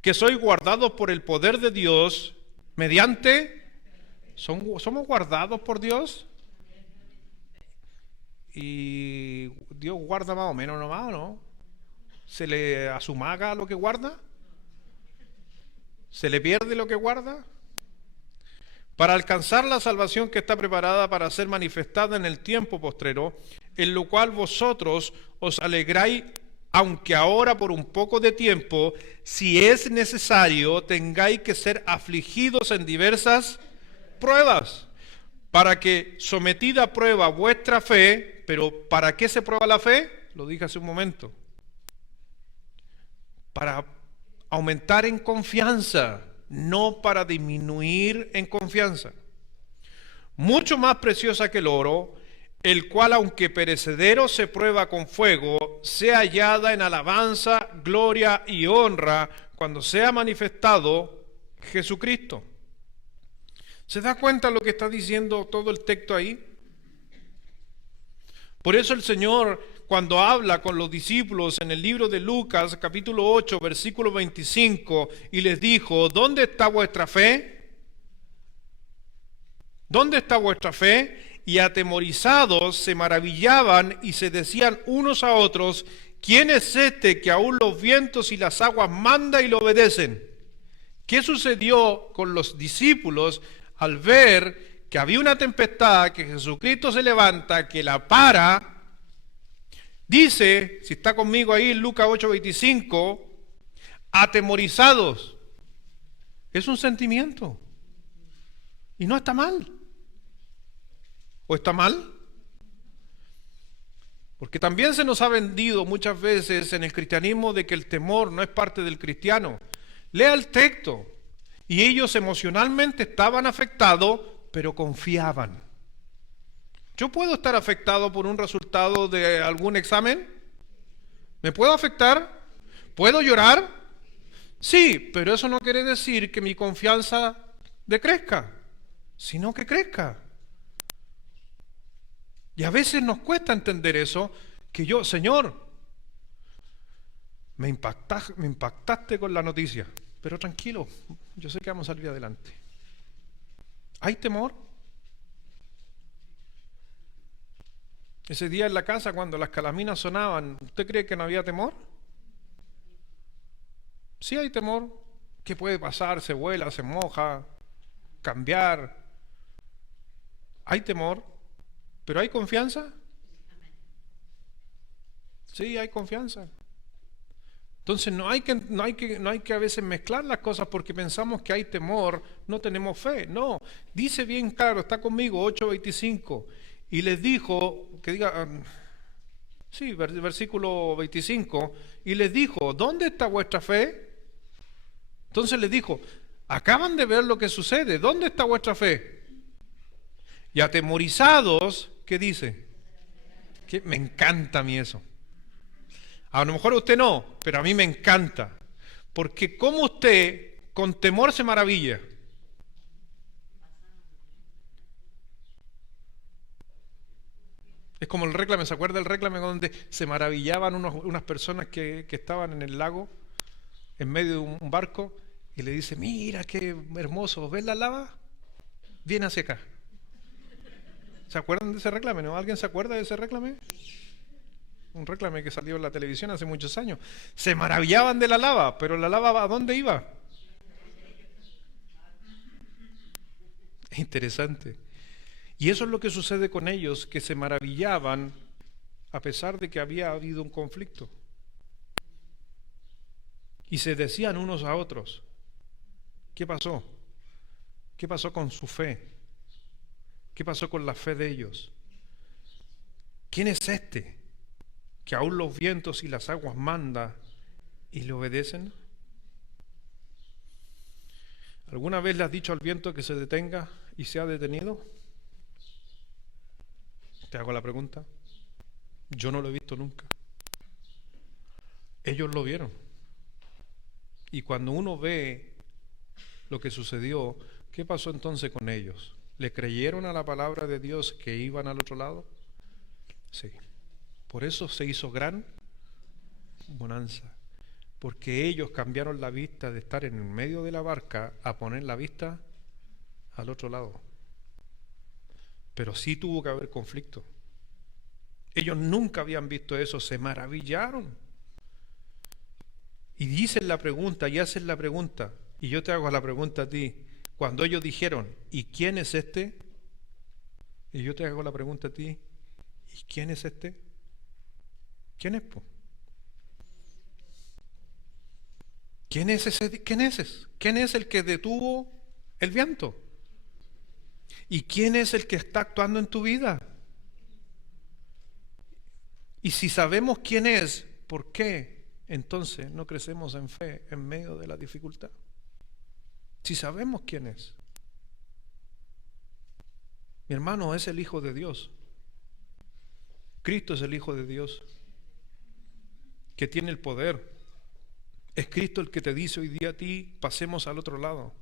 que sois guardados por el poder de Dios mediante... ¿Somos guardados por Dios? Y Dios guarda más o menos nomás, ¿no? ¿Se le asumaga lo que guarda? ¿Se le pierde lo que guarda? Para alcanzar la salvación que está preparada para ser manifestada en el tiempo postrero, en lo cual vosotros os alegráis, aunque ahora por un poco de tiempo, si es necesario, tengáis que ser afligidos en diversas pruebas, para que sometida a prueba vuestra fe. Pero ¿para qué se prueba la fe? Lo dije hace un momento. Para aumentar en confianza, no para disminuir en confianza. Mucho más preciosa que el oro, el cual aunque perecedero se prueba con fuego, sea hallada en alabanza, gloria y honra cuando sea manifestado Jesucristo. ¿Se da cuenta lo que está diciendo todo el texto ahí? Por eso el Señor, cuando habla con los discípulos en el libro de Lucas, capítulo 8, versículo 25, y les dijo, ¿dónde está vuestra fe? ¿Dónde está vuestra fe? Y atemorizados se maravillaban y se decían unos a otros, ¿quién es este que aún los vientos y las aguas manda y le obedecen? ¿Qué sucedió con los discípulos al ver que había una tempestad, que Jesucristo se levanta, que la para? Dice, si está conmigo ahí en Lucas 8:25, atemorizados. Es un sentimiento. Y no está mal. ¿O está mal? Porque también se nos ha vendido muchas veces en el cristianismo de que el temor no es parte del cristiano. Lea el texto. Y ellos emocionalmente estaban afectados, pero confiaban. ¿Yo puedo estar afectado por un resultado de algún examen? ¿Me puedo afectar? ¿Puedo llorar? Sí, pero eso no quiere decir que mi confianza decrezca, sino que crezca. Y a veces nos cuesta entender eso, que yo, Señor, me impactaste con la noticia, pero tranquilo, yo sé que vamos a salir adelante. ¿Hay temor? Ese día en la casa, cuando las calaminas sonaban, ¿usted cree que no había temor? Sí hay temor. ¿Qué puede pasar? Se vuela, se moja, cambiar. Hay temor, pero ¿hay confianza? Sí, hay confianza. Entonces no hay que a veces mezclar las cosas porque pensamos que hay temor, no tenemos fe. No, dice bien claro, está conmigo, 8:25, y les dijo, que diga, sí, versículo 25, y les dijo, ¿dónde está vuestra fe? Entonces les dijo, acaban de ver lo que sucede, ¿dónde está vuestra fe? Y atemorizados, ¿qué dice? Que me encanta a mí eso. A lo mejor a usted no, pero a mí me encanta. Porque como usted con temor se maravilla. Es como el réclame, ¿se acuerda del réclame donde se maravillaban unas personas que estaban en el lago, en medio de un barco, y le dice, mira qué hermoso, ¿ves la lava? Viene hacia acá. ¿Se acuerdan de ese réclame? ¿No? ¿Alguien se acuerda de ese réclame? Un réclame que salió en la televisión hace muchos años. Se maravillaban de la lava, pero la lava ¿a dónde iba? Es interesante. Y eso es lo que sucede con ellos, que se maravillaban a pesar de que había habido un conflicto. Y se decían unos a otros, ¿qué pasó? ¿Qué pasó con su fe? ¿Qué pasó con la fe de ellos? ¿Quién es este que aún los vientos y las aguas manda y le obedecen? ¿Alguna vez le has dicho al viento que se detenga y se ha detenido? Te hago la pregunta. Yo no lo he visto nunca. Ellos lo vieron. Y cuando uno ve lo que sucedió, ¿qué pasó entonces con ellos? ¿Le creyeron a la palabra de Dios que iban al otro lado? Sí. Por eso se hizo gran bonanza. Porque ellos cambiaron la vista de estar en el medio de la barca a poner la vista al otro lado. Pero sí tuvo que haber conflicto. Ellos nunca habían visto eso, se maravillaron. Y dicen la pregunta y hacen la pregunta. Y yo te hago la pregunta a ti. Cuando ellos dijeron, ¿y quién es este? Y yo te hago la pregunta a ti, ¿y quién es este? ¿Quién es? ¿Quién es ese? ¿Quién es ese? ¿Quién es el que detuvo el viento? ¿Y quién es el que está actuando en tu vida? Y si sabemos quién es, ¿por qué entonces no crecemos en fe en medio de la dificultad? Si sabemos quién es. Mi hermano es el Hijo de Dios. Cristo es el Hijo de Dios, que tiene el poder. Es Cristo el que te dice hoy día a ti, pasemos al otro lado.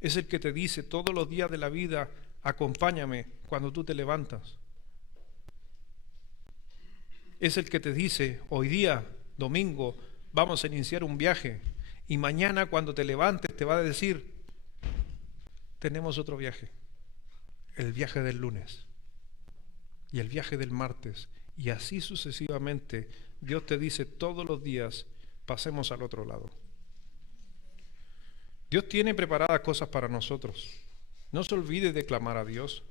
Es el que te dice todos los días de la vida, acompáñame cuando tú te levantas. Es el que te dice, hoy día, domingo, vamos a iniciar un viaje. Y mañana cuando te levantes te va a decir, tenemos otro viaje. El viaje del lunes. Y el viaje del martes. Y así sucesivamente, Dios te dice todos los días, pasemos al otro lado. Dios tiene preparadas cosas para nosotros. No se olvide de clamar a Dios.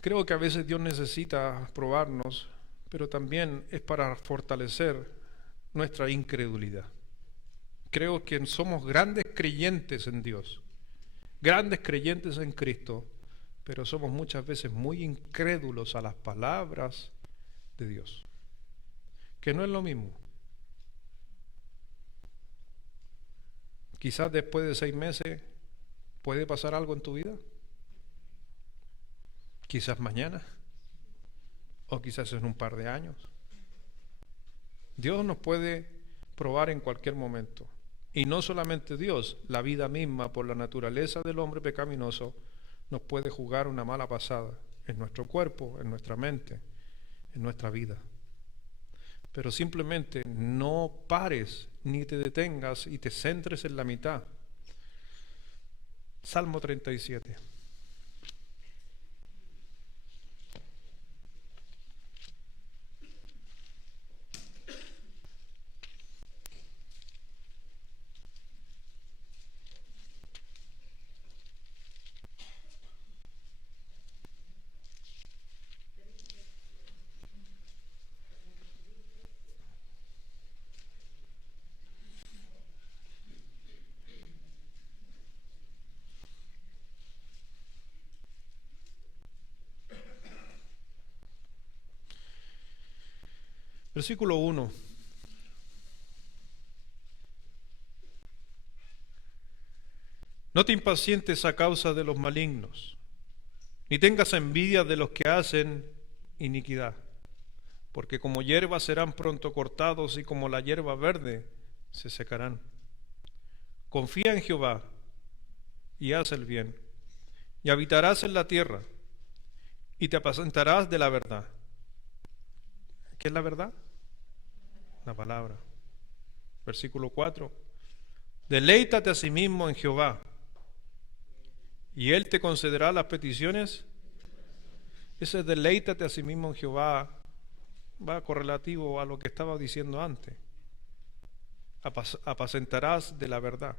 Creo que a veces Dios necesita probarnos, pero también es para fortalecer nuestra incredulidad. Creo que somos grandes creyentes en Dios, grandes creyentes en Cristo, pero somos muchas veces muy incrédulos a las palabras de Dios, que no es lo mismo. Quizás después de 6 meses puede pasar algo en tu vida. Quizás mañana, o quizás en un par de años. Dios nos puede probar en cualquier momento. Y no solamente Dios, la vida misma, por la naturaleza del hombre pecaminoso, nos puede jugar una mala pasada en nuestro cuerpo, en nuestra mente, en nuestra vida. Pero simplemente no pares ni te detengas y te centres en la mitad. Salmo 37. Versículo 1. No te impacientes a causa de los malignos, ni tengas envidia de los que hacen iniquidad, porque como hierba serán pronto cortados y como la hierba verde se secarán. Confía en Jehová y haz el bien, y habitarás en la tierra, y te apacentarás de la verdad. ¿Qué es la verdad? La palabra. Versículo 4. Deleítate a sí mismo en Jehová, y Él te concederá las peticiones. Ese deleítate a sí mismo en Jehová va correlativo a lo que estaba diciendo antes. Apacentarás de la verdad.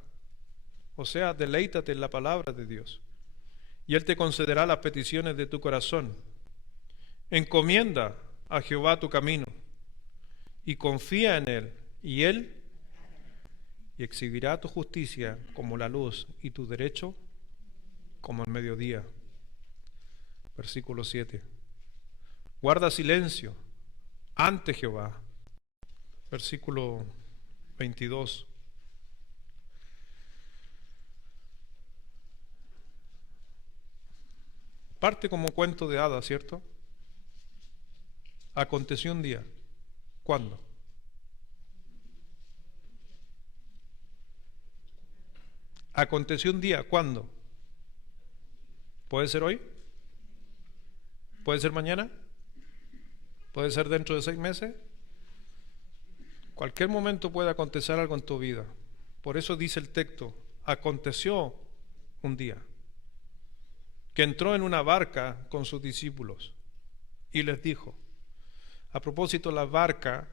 O sea, deleítate en la palabra de Dios, y Él te concederá las peticiones de tu corazón. Encomienda a Jehová tu camino, y confía en Él, y Él exhibirá tu justicia como la luz y tu derecho como el mediodía. Versículo 7. Guarda silencio ante Jehová. Versículo 22. Parte como cuento de hadas, ¿cierto? Aconteció un día. ¿Cuándo? Aconteció un día, ¿cuándo? ¿Puede ser hoy? ¿Puede ser mañana? ¿Puede ser dentro de 6 meses? Cualquier momento puede acontecer algo en tu vida. Por eso dice el texto, aconteció un día que entró en una barca con sus discípulos y les dijo, a propósito la barca,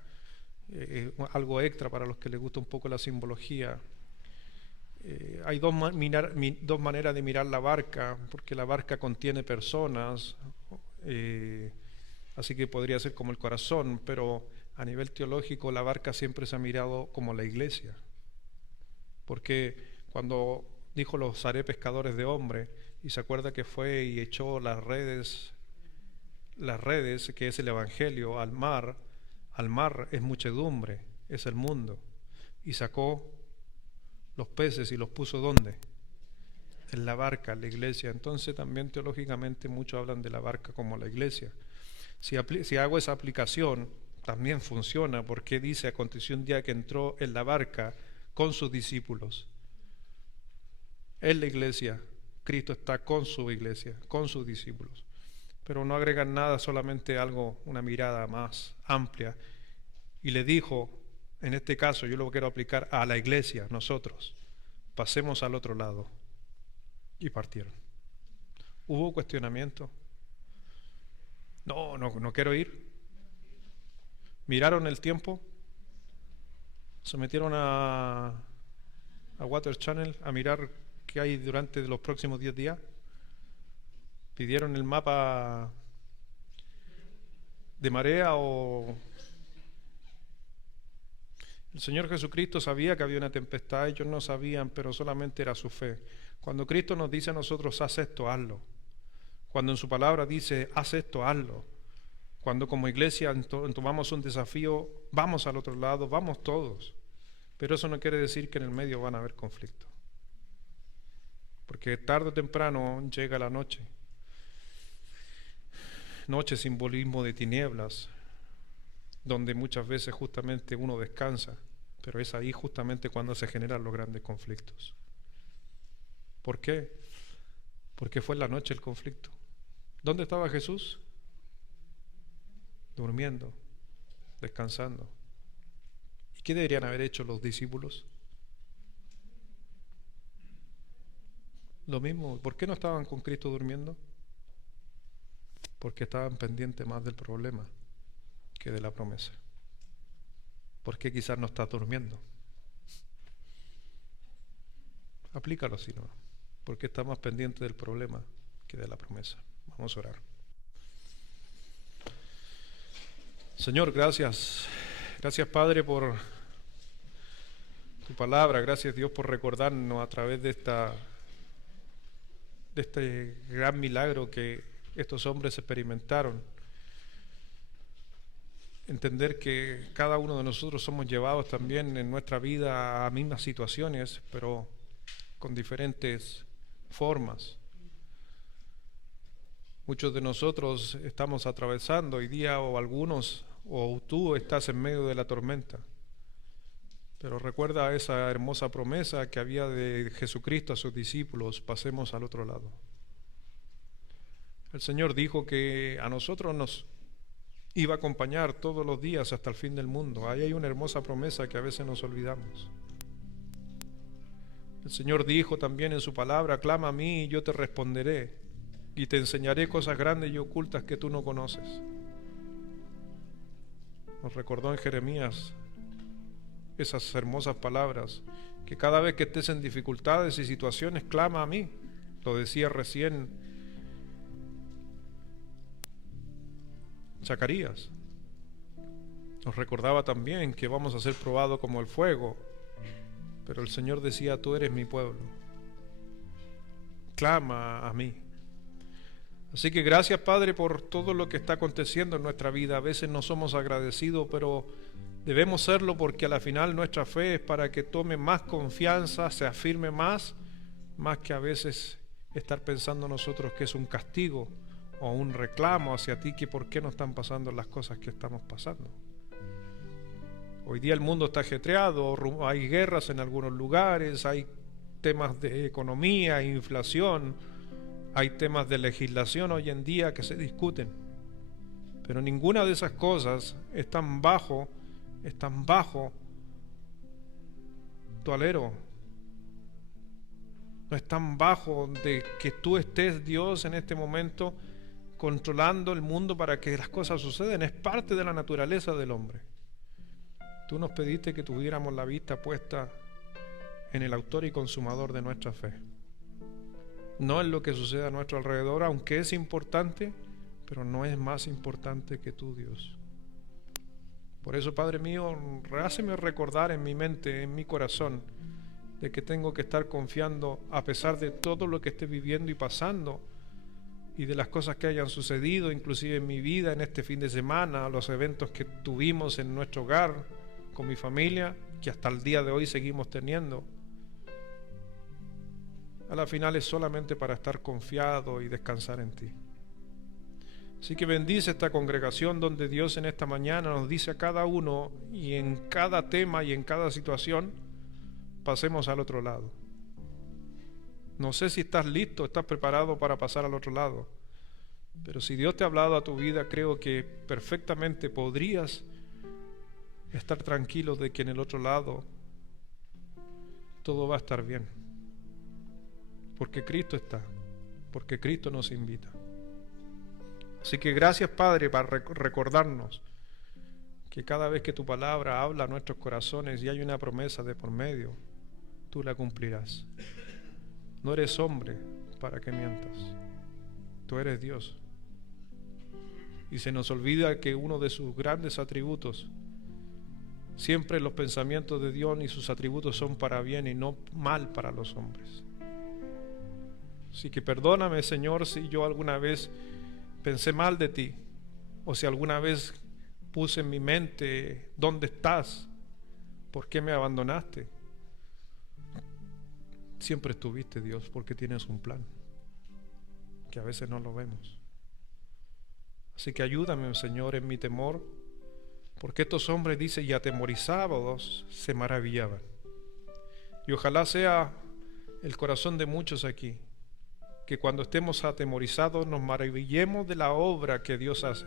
algo extra para los que les gusta un poco la simbología, hay dos maneras de mirar la barca, porque la barca contiene personas, así que podría ser como el corazón, pero a nivel teológico la barca siempre se ha mirado como la iglesia, porque cuando dijo los haré pescadores de hombres, y se acuerda que fue y echó las redes, que es el evangelio, al mar es muchedumbre, es el mundo, y sacó los peces y los puso ¿dónde? En la barca, en la iglesia. Entonces también teológicamente muchos hablan de la barca como la iglesia. Si hago esa aplicación, también funciona, porque dice, aconteció un día que entró en la barca con sus discípulos. En la iglesia, Cristo está con su iglesia, con sus discípulos. Pero no agregan nada, solamente algo, una mirada más amplia. Y le dijo, en este caso yo lo quiero aplicar a la iglesia, nosotros, pasemos al otro lado. Y partieron. ¿Hubo cuestionamiento? No quiero ir. ¿Miraron el tiempo? ¿Se metieron a Water Channel a mirar qué hay durante los próximos 10 días? ¿Pidieron el mapa de marea o...? El Señor Jesucristo sabía que había una tempestad, ellos no sabían, pero solamente era su fe. Cuando Cristo nos dice a nosotros, haz esto, hazlo. Cuando en su palabra dice, haz esto, hazlo. Cuando como iglesia tomamos un desafío, vamos al otro lado, vamos todos. Pero eso no quiere decir que en el medio van a haber conflictos. Porque tarde o temprano llega la noche. Noche, simbolismo de tinieblas, donde muchas veces justamente uno descansa, pero es ahí justamente cuando se generan los grandes conflictos. ¿Por qué? Porque fue en la noche el conflicto. ¿Dónde estaba Jesús? Durmiendo, descansando. ¿Y qué deberían haber hecho los discípulos? Lo mismo. ¿Por qué no estaban con Cristo durmiendo? Porque estaban pendientes más del problema que de la promesa. ¿Por qué quizás no estás durmiendo? Aplícalo si no. Porque está más pendiente del problema que de la promesa. Vamos a orar. Señor, gracias. Gracias, Padre, por tu palabra. Gracias, Dios, por recordarnos a través de este gran milagro que estos hombres experimentaron. Entender que cada uno de nosotros somos llevados también en nuestra vida a mismas situaciones, pero con diferentes formas. Muchos de nosotros estamos atravesando hoy día, o algunos, o tú estás en medio de la tormenta. Pero recuerda esa hermosa promesa que había de Jesucristo a sus discípulos, pasemos al otro lado. El Señor dijo que a nosotros nos iba a acompañar todos los días hasta el fin del mundo. Ahí hay una hermosa promesa que a veces nos olvidamos. El Señor dijo también en su palabra, clama a mí y yo te responderé y te enseñaré cosas grandes y ocultas que tú no conoces. Nos recordó en Jeremías esas hermosas palabras, que cada vez que estés en dificultades y situaciones, clama a mí. Lo decía recién Zacarías. Nos recordaba también que vamos a ser probados como el fuego, pero el Señor decía, tú eres mi pueblo, clama a mí. Así que gracias, Padre, por todo lo que está aconteciendo en nuestra vida. A veces no somos agradecidos, pero debemos serlo, porque a la final nuestra fe es para que tome más confianza, se afirme más que a veces estar pensando nosotros que es un castigo o un reclamo hacia ti, que por qué no están pasando las cosas que estamos pasando. Hoy día el mundo está ajetreado, hay guerras en algunos lugares, hay temas de economía, inflación, hay temas de legislación hoy en día que se discuten, pero ninguna de esas cosas están bajo tu alero. No están bajo de que tú estés, Dios, en este momento controlando el mundo para que las cosas sucedan. Es parte de la naturaleza del hombre. Tú nos pediste que tuviéramos la vista puesta en el autor y consumador de nuestra fe, no en lo que sucede a nuestro alrededor, aunque es importante, pero no es más importante que tú, Dios. Por eso, Padre mío, háceme recordar en mi mente, en mi corazón, de que tengo que estar confiando a pesar de todo lo que esté viviendo y pasando, y de las cosas que hayan sucedido, inclusive en mi vida, en este fin de semana, los eventos que tuvimos en nuestro hogar, con mi familia, que hasta el día de hoy seguimos teniendo. A la final es solamente para estar confiado y descansar en ti. Así que bendice esta congregación donde Dios en esta mañana nos dice a cada uno, y en cada tema y en cada situación, pasemos al otro lado. No sé si estás listo, estás preparado para pasar al otro lado, pero si Dios te ha hablado a tu vida, creo que perfectamente podrías estar tranquilo de que en el otro lado todo va a estar bien, porque Cristo está, porque Cristo nos invita. Así que gracias, Padre, para recordarnos que cada vez que tu palabra habla a nuestros corazones y hay una promesa de por medio, tú la cumplirás. No eres hombre para que mientas, tú eres Dios. Y se nos olvida que uno de sus grandes atributos, siempre los pensamientos de Dios y sus atributos son para bien y no mal para los hombres. Así que perdóname, Señor, si yo alguna vez pensé mal de ti, o si alguna vez puse en mi mente, ¿dónde estás? ¿Por qué me abandonaste? Siempre estuviste, Dios, porque tienes un plan, que a veces no lo vemos. Así que ayúdame, Señor, en mi temor, porque estos hombres, dice, y atemorizados se maravillaban. Y ojalá sea el corazón de muchos aquí, que cuando estemos atemorizados nos maravillemos de la obra que Dios hace,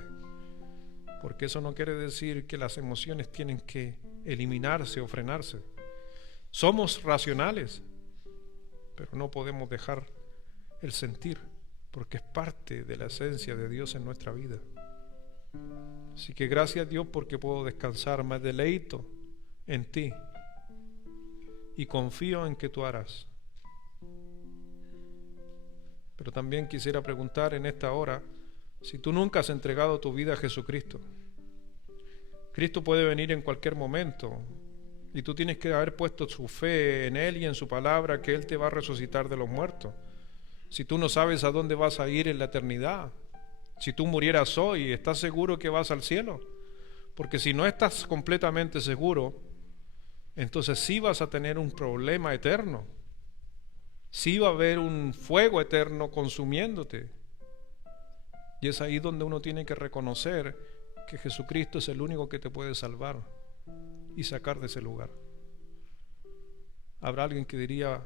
porque eso no quiere decir que las emociones tienen que eliminarse o frenarse. Somos racionales, pero no podemos dejar el sentir, porque es parte de la esencia de Dios en nuestra vida. Así que gracias a Dios porque puedo descansar, me deleito en ti y confío en que tú harás. Pero también quisiera preguntar en esta hora, si tú nunca has entregado tu vida a Jesucristo, Cristo puede venir en cualquier momento y tú tienes que haber puesto tu fe en Él y en su palabra, que Él te va a resucitar de los muertos. Si tú no sabes a dónde vas a ir en la eternidad, si tú murieras hoy, ¿estás seguro que vas al cielo? Porque si no estás completamente seguro, entonces sí vas a tener un problema eterno. Sí va a haber un fuego eterno consumiéndote. Y es ahí donde uno tiene que reconocer que Jesucristo es el único que te puede salvar y sacar de ese lugar. Habrá alguien que diría,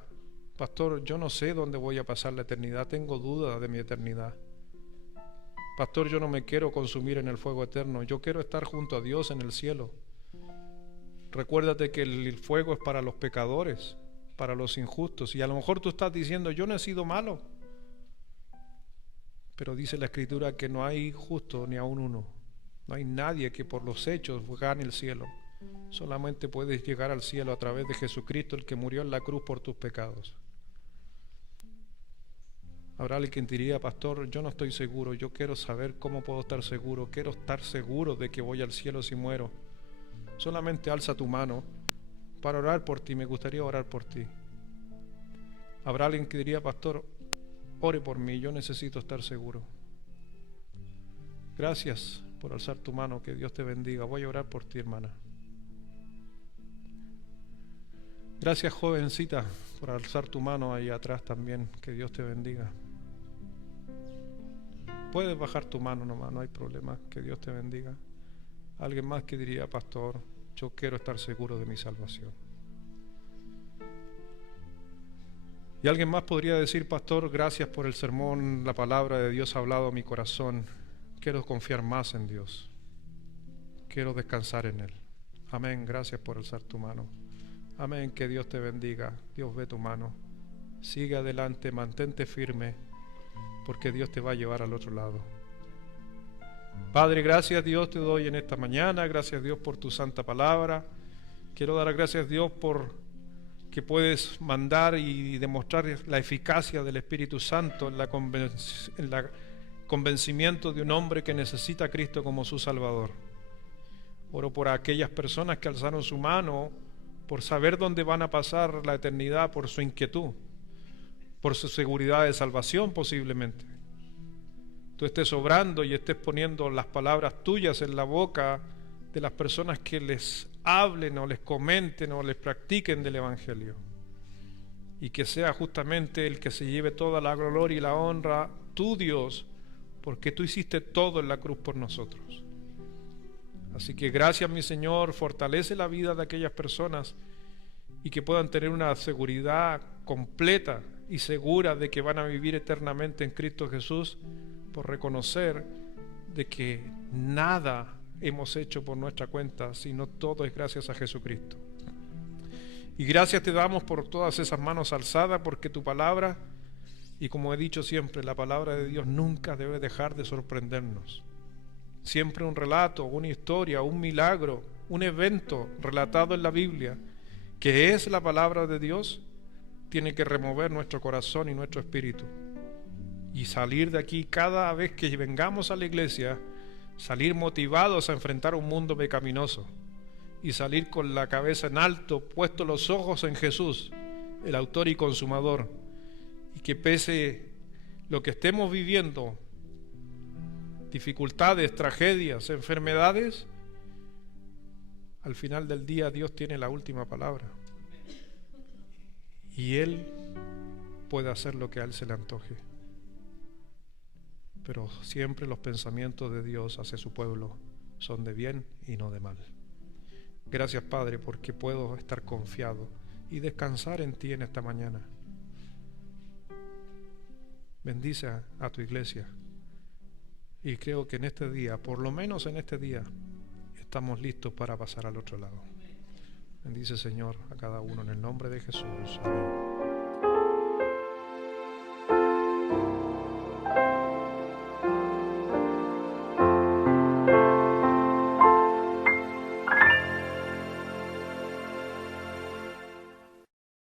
pastor, yo no sé dónde voy a pasar la eternidad, tengo dudas de mi eternidad. Pastor, yo no me quiero consumir en el fuego eterno, yo quiero estar junto a Dios en el cielo. Recuérdate que el fuego es para los pecadores, para los injustos, y a lo mejor tú estás diciendo, yo no he sido malo, pero dice la Escritura que no hay justo ni aun uno, no hay nadie que por los hechos gane el cielo. Solamente puedes llegar al cielo a través de Jesucristo, el que murió en la cruz por tus pecados. Habrá alguien que diría, pastor, yo no estoy seguro, yo quiero saber cómo puedo estar seguro, quiero estar seguro de que voy al cielo si muero. Solamente alza tu mano para orar por ti, me gustaría orar por ti. Habrá alguien que diría, pastor, ore por mí, yo necesito estar seguro. Gracias por alzar tu mano, que Dios te bendiga, voy a orar por ti, hermana. Gracias, jovencita, por alzar tu mano ahí atrás también, que Dios te bendiga. Puedes bajar tu mano nomás, no hay problema, que Dios te bendiga. Alguien más que diría, pastor, yo quiero estar seguro de mi salvación. Y alguien más podría decir: pastor, gracias por el sermón, la palabra de Dios ha hablado a mi corazón. Quiero confiar más en Dios. Quiero descansar en Él. Amén, gracias por alzar tu mano. Amén, que Dios te bendiga. Dios ve tu mano. Sigue adelante, mantente firme, porque Dios te va a llevar al otro lado. Padre, gracias Dios te doy en esta mañana. Gracias Dios por tu santa palabra. Quiero dar gracias Dios por que puedes mandar y demostrar la eficacia del Espíritu Santo en la convencimiento de un hombre que necesita a Cristo como su Salvador. Oro por aquellas personas que alzaron su mano por saber dónde van a pasar la eternidad, por su inquietud, por su seguridad de salvación posiblemente. Tú estés obrando y estés poniendo las palabras tuyas en la boca de las personas que les hablen o les comenten o les practiquen del Evangelio. Y que sea justamente el que se lleve toda la gloria y la honra, tú Dios, porque tú hiciste todo en la cruz por nosotros. Así que gracias, mi Señor, fortalece la vida de aquellas personas y que puedan tener una seguridad completa y segura de que van a vivir eternamente en Cristo Jesús, por reconocer de que nada hemos hecho por nuestra cuenta, sino todo es gracias a Jesucristo. Y gracias te damos por todas esas manos alzadas, porque tu palabra, y como he dicho siempre, la palabra de Dios nunca debe dejar de sorprendernos. Siempre un relato, una historia, un milagro, un evento relatado en la Biblia, que es la palabra de Dios, tiene que remover nuestro corazón y nuestro espíritu. Y salir de aquí cada vez que vengamos a la iglesia, salir motivados a enfrentar un mundo pecaminoso y salir con la cabeza en alto, puestos los ojos en Jesús, el autor y consumador, y que pese lo que estemos viviendo, dificultades, tragedias, enfermedades, al final del día Dios tiene la última palabra y Él puede hacer lo que a Él se le antoje. Pero siempre los pensamientos de Dios hacia su pueblo son de bien y no de mal. Gracias, Padre, porque puedo estar confiado y descansar en ti en esta mañana. Bendice a tu iglesia. Y creo que en este día, por lo menos en este día, estamos listos para pasar al otro lado. Bendice, Señor, a cada uno en el nombre de Jesús. Amén.